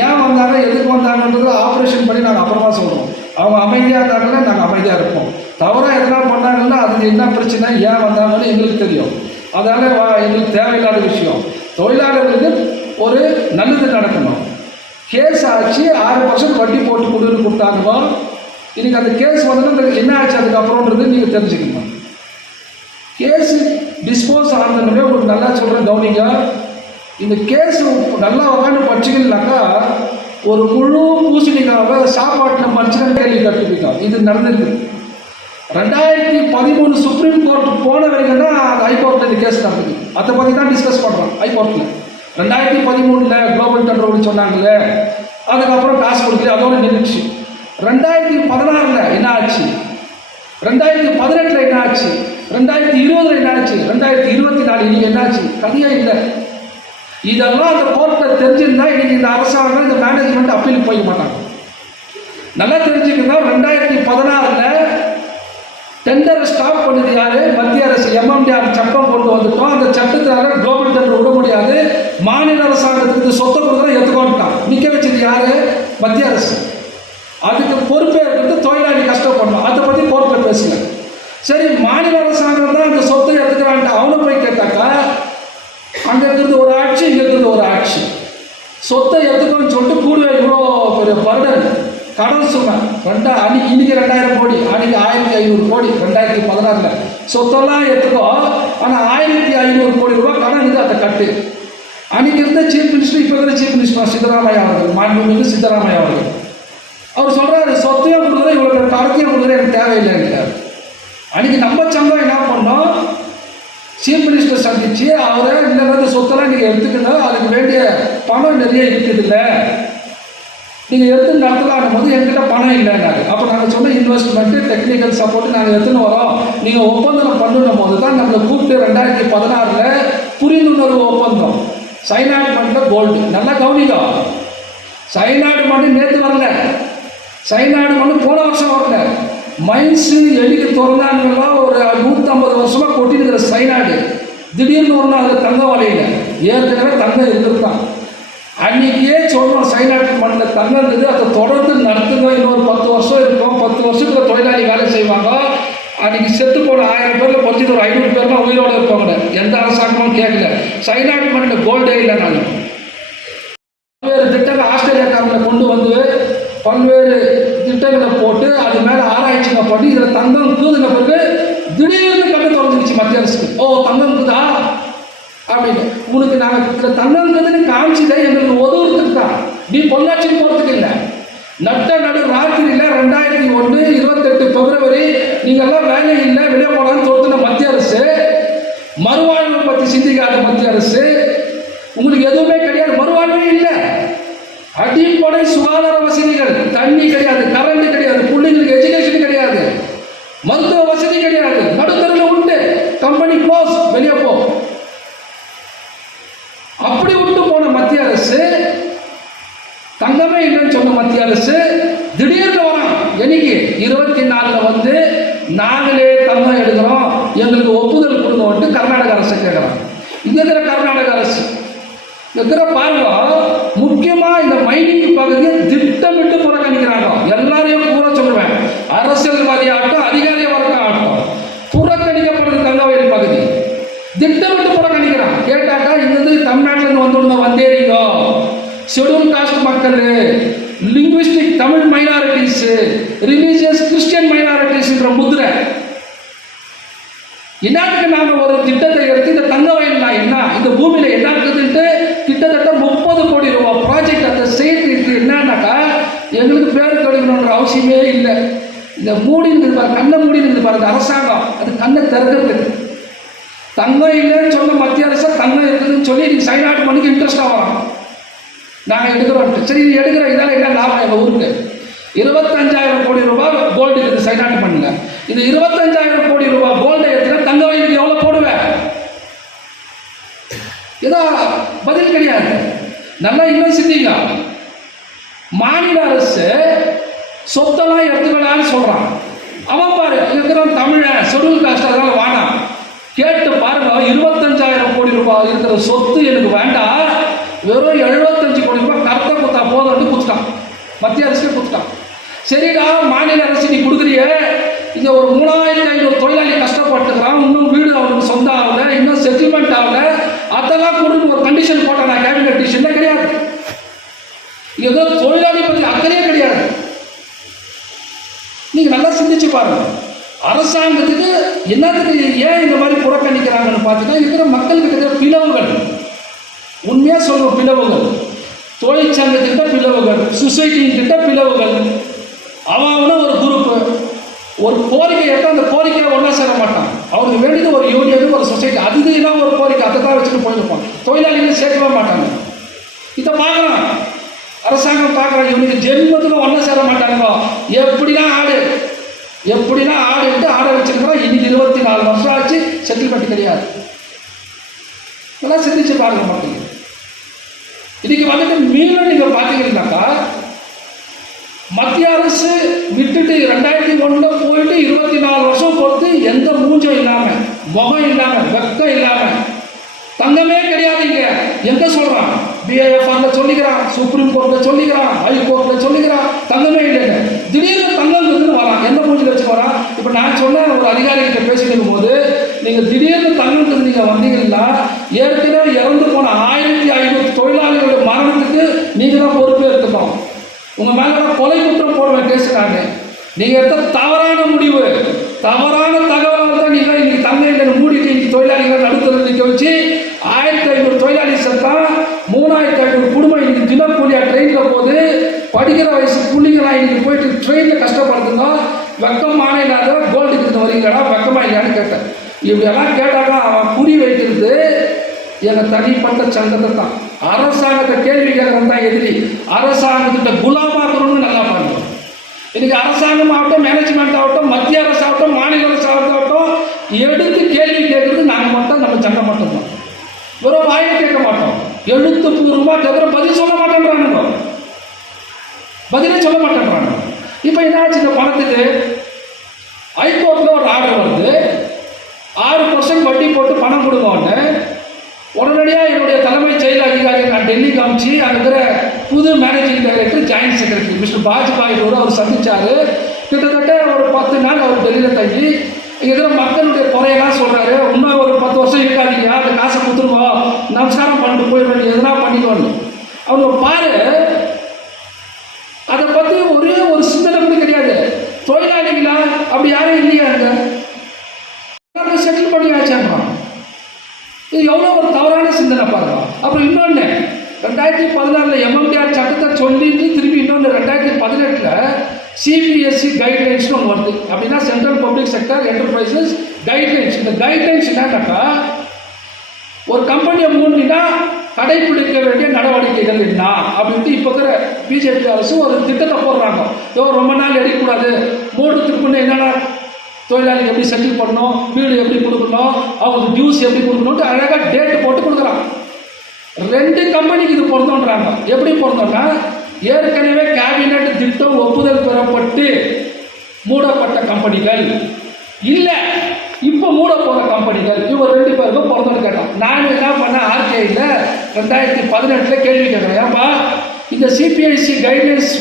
ஏன் வந்தாங்க, எதுக்கு வந்தாங்கன்றது ஆப்ரேஷன் பண்ணி நாங்கள் அப்புறமா சொல்கிறோம். அவங்க அமைதியாக இருந்தாங்கன்னா நாங்கள் அமைதியாக இருப்போம். தவறாக எதனா பண்ணாங்கன்னா அது என்ன பிரச்சனை, ஏன் வந்தாங்கன்னு எங்களுக்கு தெரியும். அதனால் எங்களுக்கு தேவையில்லாத விஷயம். தொழிலாளர்களுக்கு ஒரு நல்லது நடக்கணும். கேஸ் ஆச்சு, 6% வட்டி போட்டு கொடுன்னு கொடுத்தாங்க. இன்றைக்கி அந்த கேஸ் வந்து என்ன ஆச்சு அதுக்கப்புறம்ன்றது நீங்கள் தெரிஞ்சுக்கணும். கேஸு டிஸ்போஸ் ஆனதுமே ஒரு நல்லா சொல்கிறேன் கவனிங்க. இந்த கேஸு நல்லா உட்காந்து படிச்சிங்கன்னாக்கா, ஒரு முழு பூசணிக்காவை சாப்பாட்டில் மனுஷன் கேள்வி கட்டுப்பிடிக்கும். இது நடந்திருக்கு. 2013 சுப்ரீம் கோர்ட்டு போன வரைக்கும் தான் அந்த ஹைகோர்ட்டில் இந்த கேஸ் நடக்குது. அதை பற்றி தான் டிஸ்கஸ் பண்ணுறோம் ஹைகோர்ட்டில். 2013 குளோபல் டெண்டர் சொன்னாங்களே, அதுக்கப்புறம் காசு கொடுக்கல, அதோட நின்றுச்சு. 2016 என்ன ஆச்சு, 2018 என்ன ஆச்சு, 2020 என்ன ஆச்சு, 2024 இன்னைக்கு என்ன ஆச்சு, கதையே இல்லை. இதெல்லாம் அந்த கோர்ட்டில் தெரிஞ்சிருந்தா இன்னைக்கு இந்த அரசாங்கம் இந்த மேனேஜ்மெண்ட் அப்பீலுக்கு போய் மாட்டாங்க. நல்லா தெரிஞ்சுக்கங்க. 2016 டெண்டரை ஸ்டாப் பண்ணது யாரு, மத்திய அரசு. MMDR சட்டம் கொண்டு வந்துட்டோம். அந்த சட்டத்தால குளோபல் டெண்டர் விட முடியாது, மாநில அரசாங்கத்துக்கு சொத்தை கொடுக்குற எடுத்துக்கொண்டுட்டான். நிற்க வச்சது யாரு, மத்திய அரசு. அதுக்கு பொறுப்பே இருக்கிறது தொழிலாளி கஷ்டப்படணும். அதை பற்றி கோர்ட்டில் பேசல. சரி, மாநில அரசாங்கம் தான் அந்த சொத்தை எடுத்துக்கிறான்ட்டு அவனை போய் கேட்டாக்கா, அங்கே இருக்கிறது ஒரு ஆட்சி, இங்கே இருக்கிறது ஒரு ஆட்சி. சொத்தை எடுத்துக்கணும்னு சொல்லிட்டு கூடுவே இவ்வளோ பெரிய பர்டன், கடன் சுமை இன்னைக்கு 2000 கோடி, அன்னைக்கு 1500 கோடி 2016 சொத்தெல்லாம் எடுத்துக்கோ. ஆனால் 1500 கோடி ரூபாய் கடன் இது, அதை கட்டு. அன்னைக்கு இருந்த சீஃப் மினிஸ்டர், இப்போ இருக்கிற சீஃப் மினிஸ்டர் சித்தராமையா அவர்கள், மாண்புமிகு சித்தராமையா அவர்கள், அவர் சொல்றாரு சொத்தையும் கொடுக்குறேன், இவ்வளோ பேர் கடத்தையும் கொடுக்குறேன், எனக்கு தேவையில்லைன்றார். அன்னைக்கு நம்ம சங்கம் என்ன பண்ணோம், சீஃப் மினிஸ்டர் சந்திச்சு அவரை இந்த சொத்தெல்லாம் நீங்கள் எடுத்துக்கணும், அதுக்கு வேண்டிய பணம் நிறைய இருக்குது இல்லை, நீங்கள் எடுத்து நடத்தலான்னும் போது என்கிட்ட பணம் இல்லைன்னாரு. அப்போ நாங்கள் சொன்ன இன்வெஸ்ட்மெண்ட்டு, டெக்னிக்கல் சப்போர்ட்டு நாங்கள் எடுத்துன்னு வரோம், நீங்கள் ஒப்பந்தம் பண்ணணும் போது தான் நம்மளை கூப்பிட்டு 2016 புரிந்துணர்வு ஒப்பந்தம், சைனாட் மண்ணில் கோல்டு. நல்லா கவனிக்கும், சைனாடு மண்ணு நேற்று வரல, சைனாடு மண்ணு போன வருஷம் வரல. மைன்ஸு எடிக்கு திறந்தாங்கலாம் ஒரு 150 வருஷமாக கொட்டிருக்கிற சைனாடு திடீர்னு ஒரு நாள் தங்க வலையில் ஏற்கனவே தங்கம் இருந்திருக்கான். அன்றைக்கே சொன்னோம் சைனாட்டு மண்ணில் தங்கம் இருந்தது, அதை தொடர்ந்து நடத்துங்க, இன்னொரு 10 வருஷம் இருக்கும், 10 வருஷத்துக்கு தொழிலாளி வேலை செய்வாங்க. அன்றைக்கி செத்து போன 1000 பேரில் குறைஞ்சது ஒரு 500 பேர் தான் உயிரோடு இருப்பாங்க. எந்த அரசாங்கமும் கேட்கல. சைனாட்டு மண்ணில் கோல்டே இல்லை. நான் பல்வேறு திட்டங்கள் ஆஸ்திரேலியாக்காரங்களை கொண்டு வந்து பல்வேறு திட்டங்களை போட்டு அது மேலே ஆராய்ச்சிங்க பண்ணி இதில் தங்கம் கூதுன பிறகு திடீர்னு கண்ணு திறந்துருச்சு மத்திய அரசுக்கு. ஓ தங்கம் கூதா அப்படின்னு, உனக்கு நாங்கள் இதில் தங்கம் கூதுன்னு காமிச்சுதை எங்களுக்கு ஒதுவுறதுக்கு தான், நீ பொள்ளாச்சின்னு போகிறதுக்கு இல்லை. நடு ராத்திரியில் 2001 28 பிப்ரவரி நீங்கள்லாம் வேலை இல்லை வெளியே போகலான்னு சொல்லுன மத்திய அரசு, மறுவாழ்வை பற்றி சிந்திக்காத மத்திய அரசு, உங்களுக்கு எதுவுமே கிடையாது, மறுவாழ்வே இல்லை. அடிப்படை சுகாதார வசதிகள், தண்ணி கிடையாது, கரண்ட் கிடையாது, பிள்ளைங்களுக்கு எஜுகேஷன் கிடையாது, மருத்துவ வசதி கிடையாது, நடுத்தரில் உண்டு, கம்பெனி க்ளோஸ், வெளியே போ. அப்படி விட்டு போன மத்திய அரசு, தங்கமே இல்லைன்னு சொன்ன மத்திய அரசு திடீர்னு வரான். என்னைக்கு 24 வந்து நாங்களே தங்கம் எடுக்கிறோம், எங்களுக்கு ஒப்புதல் கொடுங்கன்ட்டு கர்நாடக அரசு கேட்குறாங்க. இங்க இருக்கிற கர்நாடக அரசு இருக்கிற பாருங்க, முக்கியமா இந்த மைனிங் பகுதியை திட்டமிட்டு புறக்கணிக்கிறாங்க. எல்லாரையும் கூட சொல்லுவேன், அரசியல்வாதி ஆட்டம், அதிகாரிய வர்க்கம் ஆட்டம், புறக்கணிக்கப்படுறது தங்கவயல் பகுதி திட்டமிட்டு புறக்கணிக்கிறான். கேட்டாக்கா இங்கிருந்து தமிழ்நாட்டில் வந்து வந்தேறீங்க, ஷெட்யூல் காஸ்ட் மக்கள், linguistic Tamil minorities, religious Christian மைனாரிட்டிஸ்ன்ற முதிரை. என்னத்துக்கு நாம ஒரு திட்டத்தை எடுத்து இந்த தங்க வயல்னா என்ன, இந்த பூமியில என்ன இருக்குதுன்ட்டு கிட்டத்தட்ட 30 கோடி ரூபாய் ப்ராஜெக்ட் அந்த செய்யறதுக்கு என்னன்னாக்கா எங்களுக்கு பேர் கிடைக்கணுன்ற அவசியமே இல்லை. இந்த மூடி பாரு, கண்ணை மூடி பாரு, அந்த அரசாங்கம் அது கண்ணை திறக்கிறதுக்கு. தங்கம் இல்லைன்னு சொன்ன மத்திய அரசு தங்கம் இருக்குதுன்னு சொல்லி நீங்க சைனாட்டு மணிக்கு இன்ட்ரெஸ்டாக வரோம், நாங்கள் எடுக்கிறோம். சரி எடுக்கிற இதெல்லாம் என்ன லாபம் எங்கள் ஊருக்கு? 25,000 கோடி ரூபாய் கோல்டு இருக்குது சைனாட்டு மண்ணில். இந்த 25,000 கோடி ரூபாய் கோல்டை எடுத்துனா தங்க வயலுக்கு எவ்வளோ போடுவேன்? ஏதோ பதில் கிடையாது. நல்லா இன்னும் சிந்திங்க. மாநில அரசு சொத்தெல்லாம் எடுத்துக்கலான்னு சொல்றான். அவன் பாரு இருக்கிறான் தமிழ ஷெட்யூல் காஸ்ட், அதனால வேணாம். கேட்டு பாருங்க, 25,000 கோடி ரூபாய் இருக்கிற சொத்து எனக்கு வேண்டாம், வெறும் 75 கோடி ரூபாய் கரெக்டாக கொடுத்தா போதும்னு கொடுத்துட்டான், மத்திய அரசு கொடுத்துட்டான். சரிடா மாநில அரசு நீ கொடுக்குறிய, இங்கே ஒரு 3,500 தொழிலாளி கஷ்டப்பட்டுக்கிறான், இன்னும் வீடு அவனுக்கு சொந்தம் ஆகல, இன்னும் செட்டில்மெண்ட் ஆகல, அதெல்லாம் கொடுத்து ஒரு கண்டிஷன் போட்டானா? கேபினட் டிசிஷன் கிடையாது. ஏதோ தொழிலாளி பற்றி அக்கறையே கிடையாது. நீங்க நல்லா சிந்திச்சு பாருங்க, அரசாங்கத்துக்கு என்னத்துக்கு ஏன் இந்த மாதிரி புறக்கணிக்கிறாங்கன்னு பார்த்தீங்கன்னா இருக்கிற மக்களுக்கு இருக்கிற பிளவுகள், உண்மையா சொல்ற பிளவுகள், தொழிற்சங்கத்திட்ட பிளவுகள், சொசைட்டிகிட்ட பிளவுகள். அவன் ஒரு குரூப் ஒரு கோரிக்கை எடுத்தால் அந்த கோரிக்கையை ஒன்றா சேர மாட்டான். அவருக்கு வேண்டியது ஒரு யூனியன், ஒரு சொசைட்டி, அதுதான் ஒரு கோரிக்கை, அதை தான் வச்சுட்டு போயிருப்பான். தொழிலாளிகள் சேர்க்கவே மாட்டாங்க. இதை பார்க்கலாம், அரசாங்கம் பார்க்குறாங்க, இவனுக்கு ஜென்மத்தில் ஒன்றா சேர மாட்டாங்க. எப்படிலாம் ஆடுட்டு ஆட வச்சிருக்கிறோம். இன்னைக்கு 24 வருஷம் ஆச்சு, செட்டில்மெண்ட் கிடையாது. இதெல்லாம் சிந்திச்சு பாருங்க மக்கள். இன்னைக்கு வந்துட்டு மீண்டும் நீங்க பார்த்தீங்கன்னாக்கா மத்திய அரசு விட்டுட்டு 2001 போயிட்டு 24 வருஷம் பொறுத்து எந்த மூஞ்சம் இல்லாம, முகம் இல்லாம, வெக்கம் இல்லாம, தங்கமே கிடையாது. இங்க எங்க சொல்றான்? BIFR சொல்லிக்கிறான், சுப்ரீம் கோர்ட்ல சொல்லிக்கிறான், ஹை கோர்ட்ல சொல்லிக்கிறான், தங்கமே இல்லைன்னு. திடீர்னு தங்கம் இருக்குன்னு வரான். எந்த மூஞ்சில வச்சு வரான்? இப்ப நான் சொன்ன ஒரு அதிகாரிகிட்ட பேசிட்டு இருக்கும் போது, நீங்க திடீர்னு தங்கம் நீங்க வந்தீங்கன்னா ஏற்கனவே இறந்து நீங்கள் எடுத்த தவறான முடிவு, தவறான தகவலால் தான் நீங்கள் இன்னைக்கு தமிழில் மூடிட்டு இன்னைக்கு தொழிலாளிகள் நடுத்தர நிற்க வச்சு 1500 தொழிலாளி செத்தா 3500 குடும்பம் இன்னைக்கு தினக்கூலியாக ட்ரெயினில் போகுது. படிக்கிற வயசு பிள்ளைங்களாம் இன்னைக்கு போயிட்டு ட்ரெயினில் கஷ்டப்படுத்துங்க. வெக்கமான இல்லாத கோல்டுக்கு இருந்து வரீங்களா, வெக்கமா இல்லையான்னு கேட்டேன். இப்படியெல்லாம் கேட்டாக்கா அவன் குறி வைக்கிறது எங்கள் தனிப்பட்ட சங்கத்தை தான். அரசாங்கத்தை கேள்வி கேட்கறது தான் எதிரி. அரசாங்கத்திட்ட குலாமாக்கணும்னு நல்லா பண்ணுவோம். இன்னைக்கு அரசாங்கம் ஆகட்டும், மேனேஜ்மெண்ட் ஆகட்டும், மத்திய அரசு ஆகட்டும், மாநில அரசு ஆகட்டும், எடுத்து கேள்வி கேட்கறது நாங்கள் மட்டும், நம்ம சங்கம் மட்டும்தான். வெறும் வாயில கேட்க மாட்டோம், எழுத்துப்பூர்வமாக கேட்குற பதில் சொல்ல மாட்டேன்றானுங்க, பதிலே சொல்ல மாட்டேன்றாங்க. இப்போ என்னாச்சு, இந்த பணத்துக்கு ஹைகோர்ட்டில் ஒரு ஆர்டர் வருது, 6% வட்டி போட்டு பணம் கொடுங்கன்னு. உடனடியாக என்னுடைய தலைமைச் செயல் அதிகாரியை நான் டெல்லி காமிச்சு அங்கே இருக்கிற புது managing director joint secretary mister Bajpai அவர் சந்திச்சார். கிட்டத்தட்ட ஒரு 10 நாள் அவர் டெல்லியில் தங்கி இருக்கிற மக்களுடைய குறையெல்லாம் சொல்கிறாரு. இன்னும் ஒரு 10 வருஷம் இருக்காதீங்க, அந்த காசை கொடுத்துருவோம், நமஸ்காரம் பண்ணிட்டு போயிடுவேன், எதனா பண்ணிக்கோன்னு. அவங்க பாரு, அதை பற்றி ஒரே ஒரு சிந்தனை கூட கிடையாது. தொழிலாளிகளா அப்படி யாரும் இல்லையா, அங்கே செட்டில் பண்ணி ஆச்சான்றான். இது எவ்வளோ ஒரு தவறான சிந்தனை பாருங்க. அப்புறம் இன்னொன்று 2016 எம்எம்டிஆர் சட்டத்தை சொல்லிட்டு திருப்பி இன்னொன்று 2018 சிபிஎஸ்சி கைட்லைன்ஸ்னு ஒன்று வருது. அப்படின்னா central public sector enterprises guidelines. இந்த கைட்லைன்ஸ் என்னன்னாக்கா, ஒரு கம்பெனியை மூடினா கடைபிடிக்க வேண்டிய நடவடிக்கைகள் என்ன அப்படின்ட்டு இப்போ இருக்கிற பிஜேபி அரசு ஒரு திட்டத்தை போடுறாங்க. ரொம்ப நாள் எடுக்கக்கூடாது, மூடுறதுக்கு முன்னே என்னென்ன தொழிலாளிகள் எப்படி செட்டில் பண்ணணும், வீடு எப்படி கொடுக்கணும், அவங்களுக்கு ஜூஸ் எப்படி கொடுக்கணும்ட்டு அழகாக டேட்டு போட்டு கொடுக்குறாங்க. 2 கம்பெனிக்கு இது பொருந்தோன்றாங்க. எப்படி பொருந்தோம்னா, ஏற்கனவே கேபினட் திட்டம் ஒப்புதல் பெறப்பட்டு மூடப்பட்ட கம்பெனிகள் இல்லை, இப்போ மூட போகிற கம்பெனிகள், இவர் 2 பேருக்கும் பொருந்தோன்னு கேட்டான். நான் என்ன பண்ணேன், ஆர்டிஐயில் 2018 கேள்வி கேட்குறேன், ஏன்பா இந்த சிபிஎஸ்சி கைட்லைன்ஸ்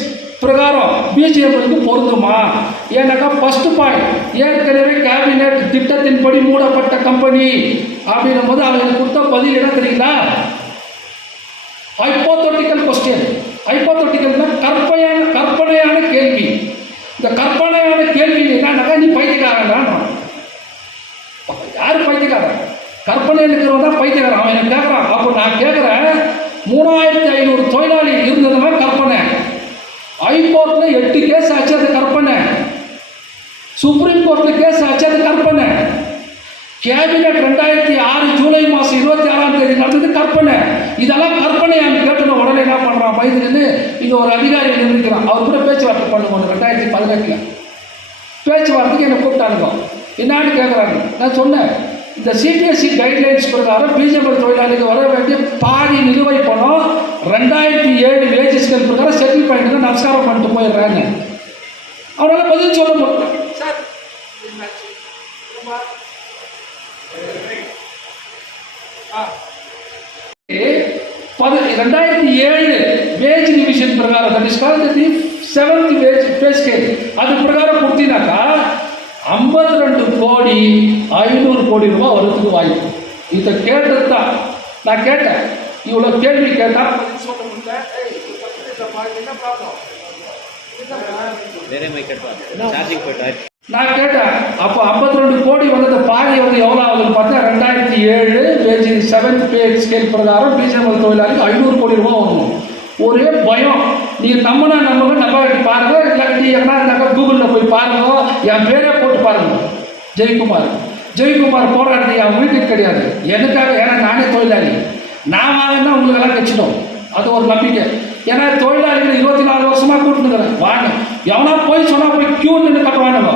பிரகாரம் பிஜேபிக்கு பொருந்துமா? ஏன்னாக்கா ஃபர்ஸ்ட் பாயிண்ட், ஏற்கனவே கேபினெட் திட்டத்தின்படி மூடப்பட்ட கம்பெனி அப்படின்னும் போது அவங்களுக்கு கொடுத்த பதில் என்ன தெரியுங்களா? Hypothetical question. ஹைப்போதெட்டிக்கல்னா கற்பனையான கேள்வி. இந்த கற்பனையான கேள்வி என்னன்னாக்கா, நீ பைத்தியக்காரன். யார் பைத்தியக்காரன்? கற்பனை இருக்கிறவன் தான் பைத்தியக்காரன். அவன் எனக்கு கேட்குறான். அப்போ நான் கேட்குறேன், 3500 தொழிலாளி இருந்ததுன்னா கற்பனை. ஹைகோர்ட்டில் 8 கேஸ் ஆச்சு, அது கற்பனை. சுப்ரீம் கோர்ட்டில் கேஸ் ஆச்சு, அது கற்பனை. கேபினட் 2006 ஜூலை மாதம் 26 நடந்தது கற்பனை. இதெல்லாம் கற்பனையான்னு கேட்டு உடனே என்ன பண்ணுறான், பயந்துன்னு இது ஒரு அதிகாரி நிர்ணயிக்கிறான். அவர் கூட பேச்சுவார்த்தை பண்ணுவோம். 2018 பேச்சுவார்த்தைக்கு என்னை கூப்பிட்டானுங்க. என்னான்னு கேட்குறாங்க. நான் சொன்னேன், இந்த சிபிஎஸ்சி கைட்லைன்ஸ் பிரகாரம் பிஜேபி தொழிலாளிகள் வர வேண்டிய பாதி நிலுவை பணம் 2007 வேஜஸ்கள் பிரகாரம் செட்டில் பண்ணிட்டு நமஸ்காரம் பண்ணிட்டு போயிடுறாங்க. அவரால் பதில் சொல்ல முடியும். சார் 2007 வேஜ் டிவிஷன் பிரகாரம், that is called the 7th wage pay scale, அது பிரகாரம் கொடுத்தீங்கன்னாக்கா 52 கோடி 500 கோடி ரூபாய் வரதுக்கு வாய்ப்பு. இதை கேட்டது தான் நான் கேட்டேன். இவ்வளோ கேள்வி கேட்டால் சொல்ல முடியல. என்ன ப்ராப்ளம்? நான் கேட்டேன், அப்போ 52 கோடி வந்தது பாதி வந்து எவ்வளோ ஆகுதுன்னு பார்த்தா 2007 வேஜ் 7th பே ஸ்கேல் பிரகாரம் பிஜேபி தொழிலாளிக்கு 500 கோடி ரூபாய் வரணும். ஒரே பயம். நீங்கள் நம்பினா நம்ப பாருங்க, இல்லாட்டி என்ன கூகுளில் போய் பாருங்க, என் பேரே போட்டு பாருங்க, ஜெயக்குமார் போராடுறது என் வீட்டுக்கு கிடையாது, எனக்காக. ஏன்னா நானே தொழிலாளி, நான் வாங்கினா உங்களுக்கெல்லாம் கட்சிடும். அது ஒரு நம்பிக்கை. ஏன்னா தொழிலாளிகள் 24 வருஷமாக கூட்டுனுக்கிறேன். வாங்க, எவனா போய் சொன்னால் போய் கியூ நின்று கட்டுவானுங்க.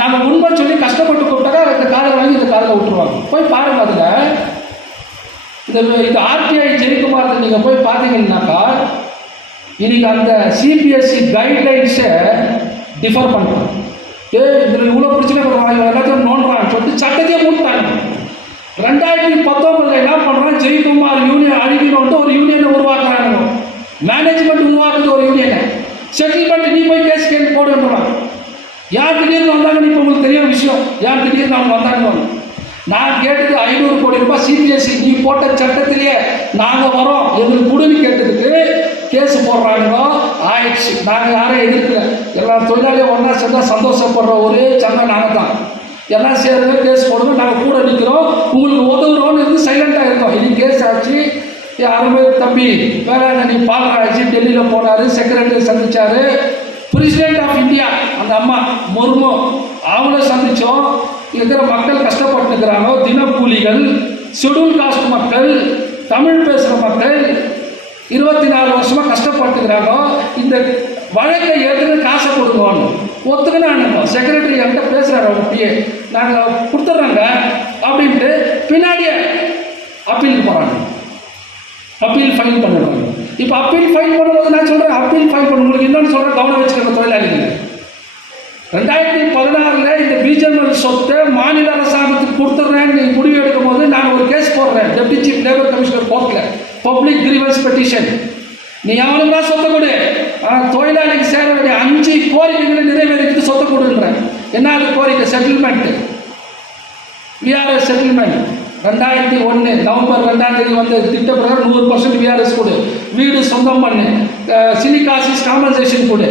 நாங்கள் உண்மை சொல்லி கஷ்டப்பட்டு கூப்பிட்டாக்கா இந்த காதில் வாங்கி இந்த காதில் விட்டுருவாங்க. போய் பாருங்க. அதில் இந்த ஆர்டிஐ ஜெயக்குமார் நீங்கள் போய் பார்த்தீங்கன்னாக்கா, இன்னைக்கு அந்த சிபிஎஸ்சி கைட்லைன்ஸை டிஃபர் பண்ணுறாங்க. இதில் இவ்வளோ பிரச்சனை பண்ணுறாங்க, எல்லாத்தையும் நோண்டுறாங்க சொல்லிட்டு சட்டத்தையே மூட்டாங்க. 2019 என்ன பண்ணுறான், ஜெயக்குமார் யூனியன் அழிக்கணும்ட்டு ஒரு யூனியனை உருவாக்குறாங்க. மேனேஜ்மெண்ட் உருவாக்குறது ஒரு யூனியனை. செட்டில்மெண்ட் நீ போய் கேஸ் கேள்வி போடுன்றான். யார் திடீர்னு வந்தாங்கன்னு இப்போ உங்களுக்கு தெரியும் விஷயம். யார் திடீர்னு அவங்க வந்தாங்க. நான் கேட்டது 500 கோடி ரூபாய் சிபிஎஸ்சி நீ போட்ட சட்டத்திலேயே நாங்கள் வரோம் எங்களுக்கு கொடுன்னு கேட்டதுக்கு கேஸ் போடுறாங்களோ ஆயிடுச்சு. நாங்கள் யாரும் எதிர்க்கல, எல்லா தொழிலாளியும் ஒன்றா சேர்ந்தால் சந்தோஷப்படுற ஒரே சங்கம் நாங்கள் தான். எல்லாம் சேருங்க, கேஸ் போடுங்க, நாங்கள் கூட நிற்கிறோம், உங்களுக்கு உதவுறோன்னு இருந்து சைலண்டாக இருக்கோம். இது கேஸ் ஆச்சு. யாருமே தம்பி வேளாங்கண்ணி பாலராஜ் டெல்லியில் போனார், செக்ரட்டரி சந்திச்சார், பிரசிடென்ட் ஆஃப் இந்தியா அந்த அம்மா முர்மு அவங்கள சந்தித்தோம். இருக்கிற மக்கள் கஷ்டப்பட்டுக்கிறாங்க, தினக்கூலிகள், ஷெட்யூல் காஸ்ட் மக்கள், தமிழ் பேசுகிற மக்கள் 24 வருஷமாக கஷ்டப்பட்டுக்கிறாங்க. இந்த வழக்கை ஏற்றுன்னு காசை கொடுங்கன்னு ஒத்துக்குன்னு அனுப்போம். செக்ரட்டரி என்கிட்ட பேசுகிறாரு, அவங்க பிஏ, நாங்கள் கொடுத்துட்றாங்க அப்படின்ட்டு பின்னாடியே அப்பீலுக்கு போகிறாங்க, அப்பீல் ஃபைல் பண்ணுறாங்க. இப்போ அப்பீல் ஃபைல் பண்ணும்போது நான் சொல்கிறேன், அப்பீல் ஃபைல் பண்ண உங்களுக்கு இன்னொன்று சொல்கிறேன், கவனம் வச்சுக்கிற தொழிலாளிகள். 2016 இந்த பிஜிஎம்எல் சொத்தை மாநில அரசாங்கத்துக்கு கொடுத்துட்றேன்னு முடிவு எடுக்கும் போது நான் ஒரு கேஸ் போடுறேன் டெப்டி சீஃப் லேபர் கமிஷனர் கோர்ட்டில், பப்ளிக் கிரீவன்ஸ் பெட்டிஷன். நீ அவனுக்கு தான் சொத்தை கொடு, தொழிலாளிக்கு சேர வேண்டிய 5 கோரிக்கைகளை நிறைவேறிட்டு சொத்தை கொடுன்றேன். என்ன அது கோரிக்கை? Settlement, VRS settlement. 2001 நவம்பர் 2 வந்து திட்ட பிரகாரம் 100% விஆர்எஸ் கொடு, வீடு சொந்தம் பண்ணு, சிலிகாசிஸ் காம்பன்சேஷன் கொடு,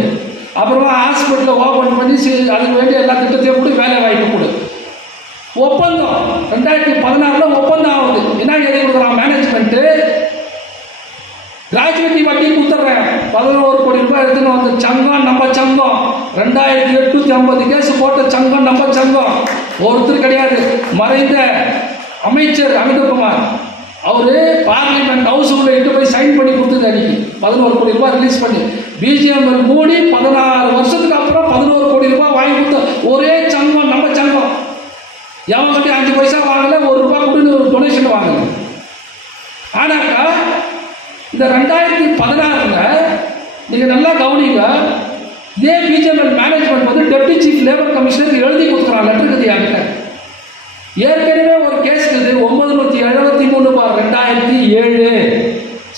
அப்புறமா ஹாஸ்பிட்டலில் ஓப்பன் பண்ணி அதுக்கு வேண்டிய எல்லா திட்டத்தையும் கொடு, வேலை வாய்ப்பு கொடு. ஒப்பந்தம் 2016 ஒப்பந்தம் ஆகுது. என்ன எழுதி கொடுக்குறான் மேனேஜ்மெண்ட்டு? கிராஜுவேட்டி வட்டி கொடுத்துட்றேன், 11 கோடி ரூபாய் எடுத்துன்னு வந்த சங்கம் நம்ம சங்கம். 2850 கேஸ் போட்ட சங்கம் நம்ம சங்கம். ஒருத்தர் கிடையாது. மறைந்த அமைச்சர் அமிர்தகுமார் அவரு பார்லிமெண்ட் ஹவுஸ் உள்ள இட்டு போய் சைன் பண்ணி கொடுத்தது அன்னைக்கு 11 கோடி ரூபாய் ரிலீஸ் பண்ணி. பிஜிஎம்எல் மூடி 16 வருஷத்துக்கு அப்புறம் 11 கோடி ரூபாய் வாங்கி கொடுத்த ஒரே சங்கம் நம்ம சங்கம். எவன் கட்டி 5 பைசா வாங்கல, 1 ரூபாய் கூட ஒரு டொனேஷன் வாங்கல. ஆனாக்கா இந்த 2016 நீங்கள் நல்லா கவனிங்க, இதே பிஜிஎம்எல் மேனேஜ்மெண்ட் வந்து டெப்டி சீஃப் லேபர் கமிஷனருக்கு எழுதி கொடுக்குறான் லெட்டர் கதி ஆகிட்ட. ஏற்கனவே ஒரு கேஸ் இருக்குது 973/2007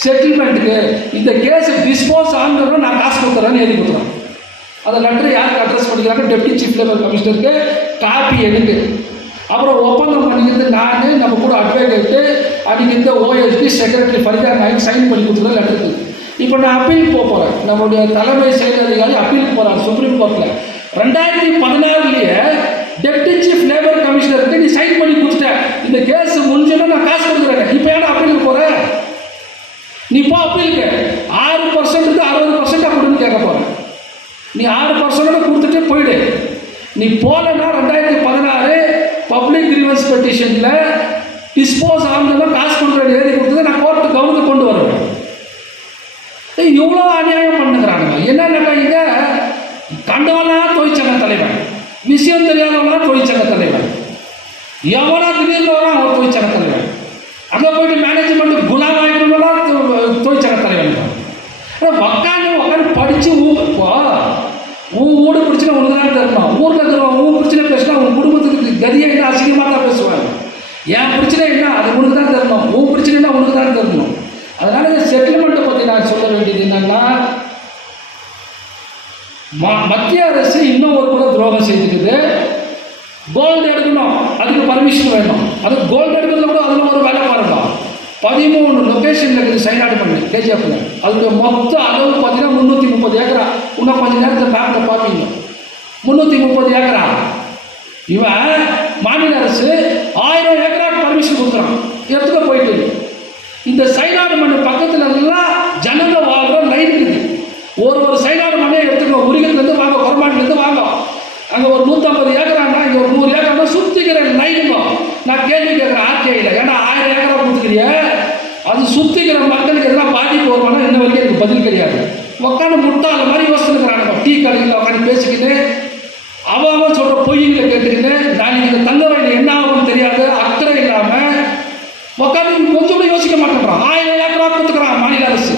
செட்டில்மெண்ட்டுக்கு. இந்த கேஸ் டிஸ்போஸ் ஆகணும், நான் காசு கொடுத்துறேன்னு எழுதி கொடுத்துறேன். அந்த லெட்டர் யாருக்கு அட்ரஸ் பண்ணிக்கிறாங்க? டெப்டி சீஃப் லேபர் கமிஷனருக்கு காப்பி எடுக்கு. அப்புறம் ஒப்பந்தம் பண்ணிக்கிறது நான், நம்ம கூட அட்வொகேட்டு, அன்றைக்கி இந்த OSD secretary Farida Nayak sign பண்ணி கொடுத்துருக்க லெட்டருக்கு. இப்போ நான் அப்பீலுக்கு போகிறேன், நம்மளுடைய தலைமை செயல் அதிகாரி அப்பீலுக்கு போகிறார் சுப்ரீம் கோர்ட்டில். 2016 டெப்டி சீஃப் லேபர் கமிஷனருக்கு நீ சைன் பண்ணி கொடுத்துட்டேன், இந்த கேஸ் முடிஞ்சோன்னா நான் காசு கொடுக்குறேன், இப்போ ஏன்னா அப்பீலுக்கு போகிறேன்? நீ இப்போ அப்பீலுக்கு 6% 60% அப்படின்னு கேட்க போகிறேன். நீ 6% கொடுத்துட்டு போயிடு. நீ போலன்னா 2016 பப்ளிக் கிரீவன்ஸ் பெட்டிஷனில் டிஸ்போஸ் ஆகுதுன்னா காசு கொடுக்குற எழுதி கொடுத்தது நான் கோர்ட்டு கவனத்துக்கு கொண்டு வருவேன். இவ்வளோ அநியாயம் பண்ணுங்கிறாங்க. என்னன்னாக்கா இங்கே கண்டவனா தொழிற்சங்க தலைவன், விஷயம் தெரியாதவனா தொழிற்சங்க தலைவன், எவனா திடீர்னு அவன் தொழிற்சங்க தலைவன். அங்கே போயிட்டு மேனேஜ்மெண்ட் குலாம் ஆகிடும்னா தொழிற்சங்க தலைவன். உட்காந்து படித்து உன் ஊடு பிரச்சனை உனக்கு தான் தரணும். ஊரில் இருக்கிறவன் உன் பிரச்சனை பேசினா உன் குடும்பத்துக்கு கதியை என்ன அசிங்கமாக தான் பேசுவாங்க. என் பிரச்சனை என்ன அது உனக்கு தான் தரணும், உன் பிரச்சனைனா உனக்கு தான் தரணும். அதனால இந்த செட்டில்மெண்ட்டை பற்றி நான் சொல்ல வேண்டியது என்னன்னா, மத்திய அரசு இன்னும் ஒரு கூட துரோகம் செய்துக்குது. கோல்டு எடுக்கணும், அதுக்கு பர்மிஷன் வேணும். அது கோல்டு எடுக்கிறதுல கூட அதில் ஒரு வேலை பாருங்க. 13 லொக்கேஷனில் இருக்குது சைனாடு பண்ணு கேஜிஎஃப்ல. அதுக்கு மொத்த அளவு பார்த்தீங்கன்னா 330 ஏக்கரா. இன்னும் கொஞ்சம் நேரத்தில் பேங்கில் பார்ப்பீங்க 330 ஏக்கரா. இவன் மாநில அரசு 1000 ஏக்கராக்கு பர்மிஷன் கொடுக்குறான், எடுத்துக்க போயிட்டு. இந்த சைனாடு மண் பக்கத்துல எல்லாம் ஜனங்க வாழ்ற லைன் இருக்குது. ஒரு சைனாடு மண்ணை எடுத்துக்கணும், உரிகத்துலேருந்து வாங்க, கொரமாட்டிலேருந்து வாங்க. அங்கே ஒரு 150 ஏக்கரானா, இங்கே ஒரு 100 ஏக்கரானா சுற்றிக்கிற லைனுங்க. நான் கேள்வி கேட்குறேன் ஆர்டிஐயில், ஏன்னா 1000 ஏக்கரா கொடுத்துக்கிறிய, அது சுற்றிக்கிற மக்களுக்கு எதனா பாதிப்பு வருவானா இன்ன வரைக்கும் எனக்கு பதில் கிடையாது. உட்காந்து முட்டாள மாதிரி யோசிச்சுக்கிறானுங்க. டீ கடையில் உட்காந்து பேசிக்கிட்டு அவன் சொல்கிற பொய்களை கேட்டுக்கிட்டு நாளைக்கு இந்த தங்க வயலில் என்ன ஆகும்னு தெரியாது, அக்கறை இல்லாமல் உட்காந்து கொஞ்சம் கூட யோசிக்க மாட்டேங்கிறான். 1000 ஏக்கரா கொடுத்துக்கிறான் மாநில அரசு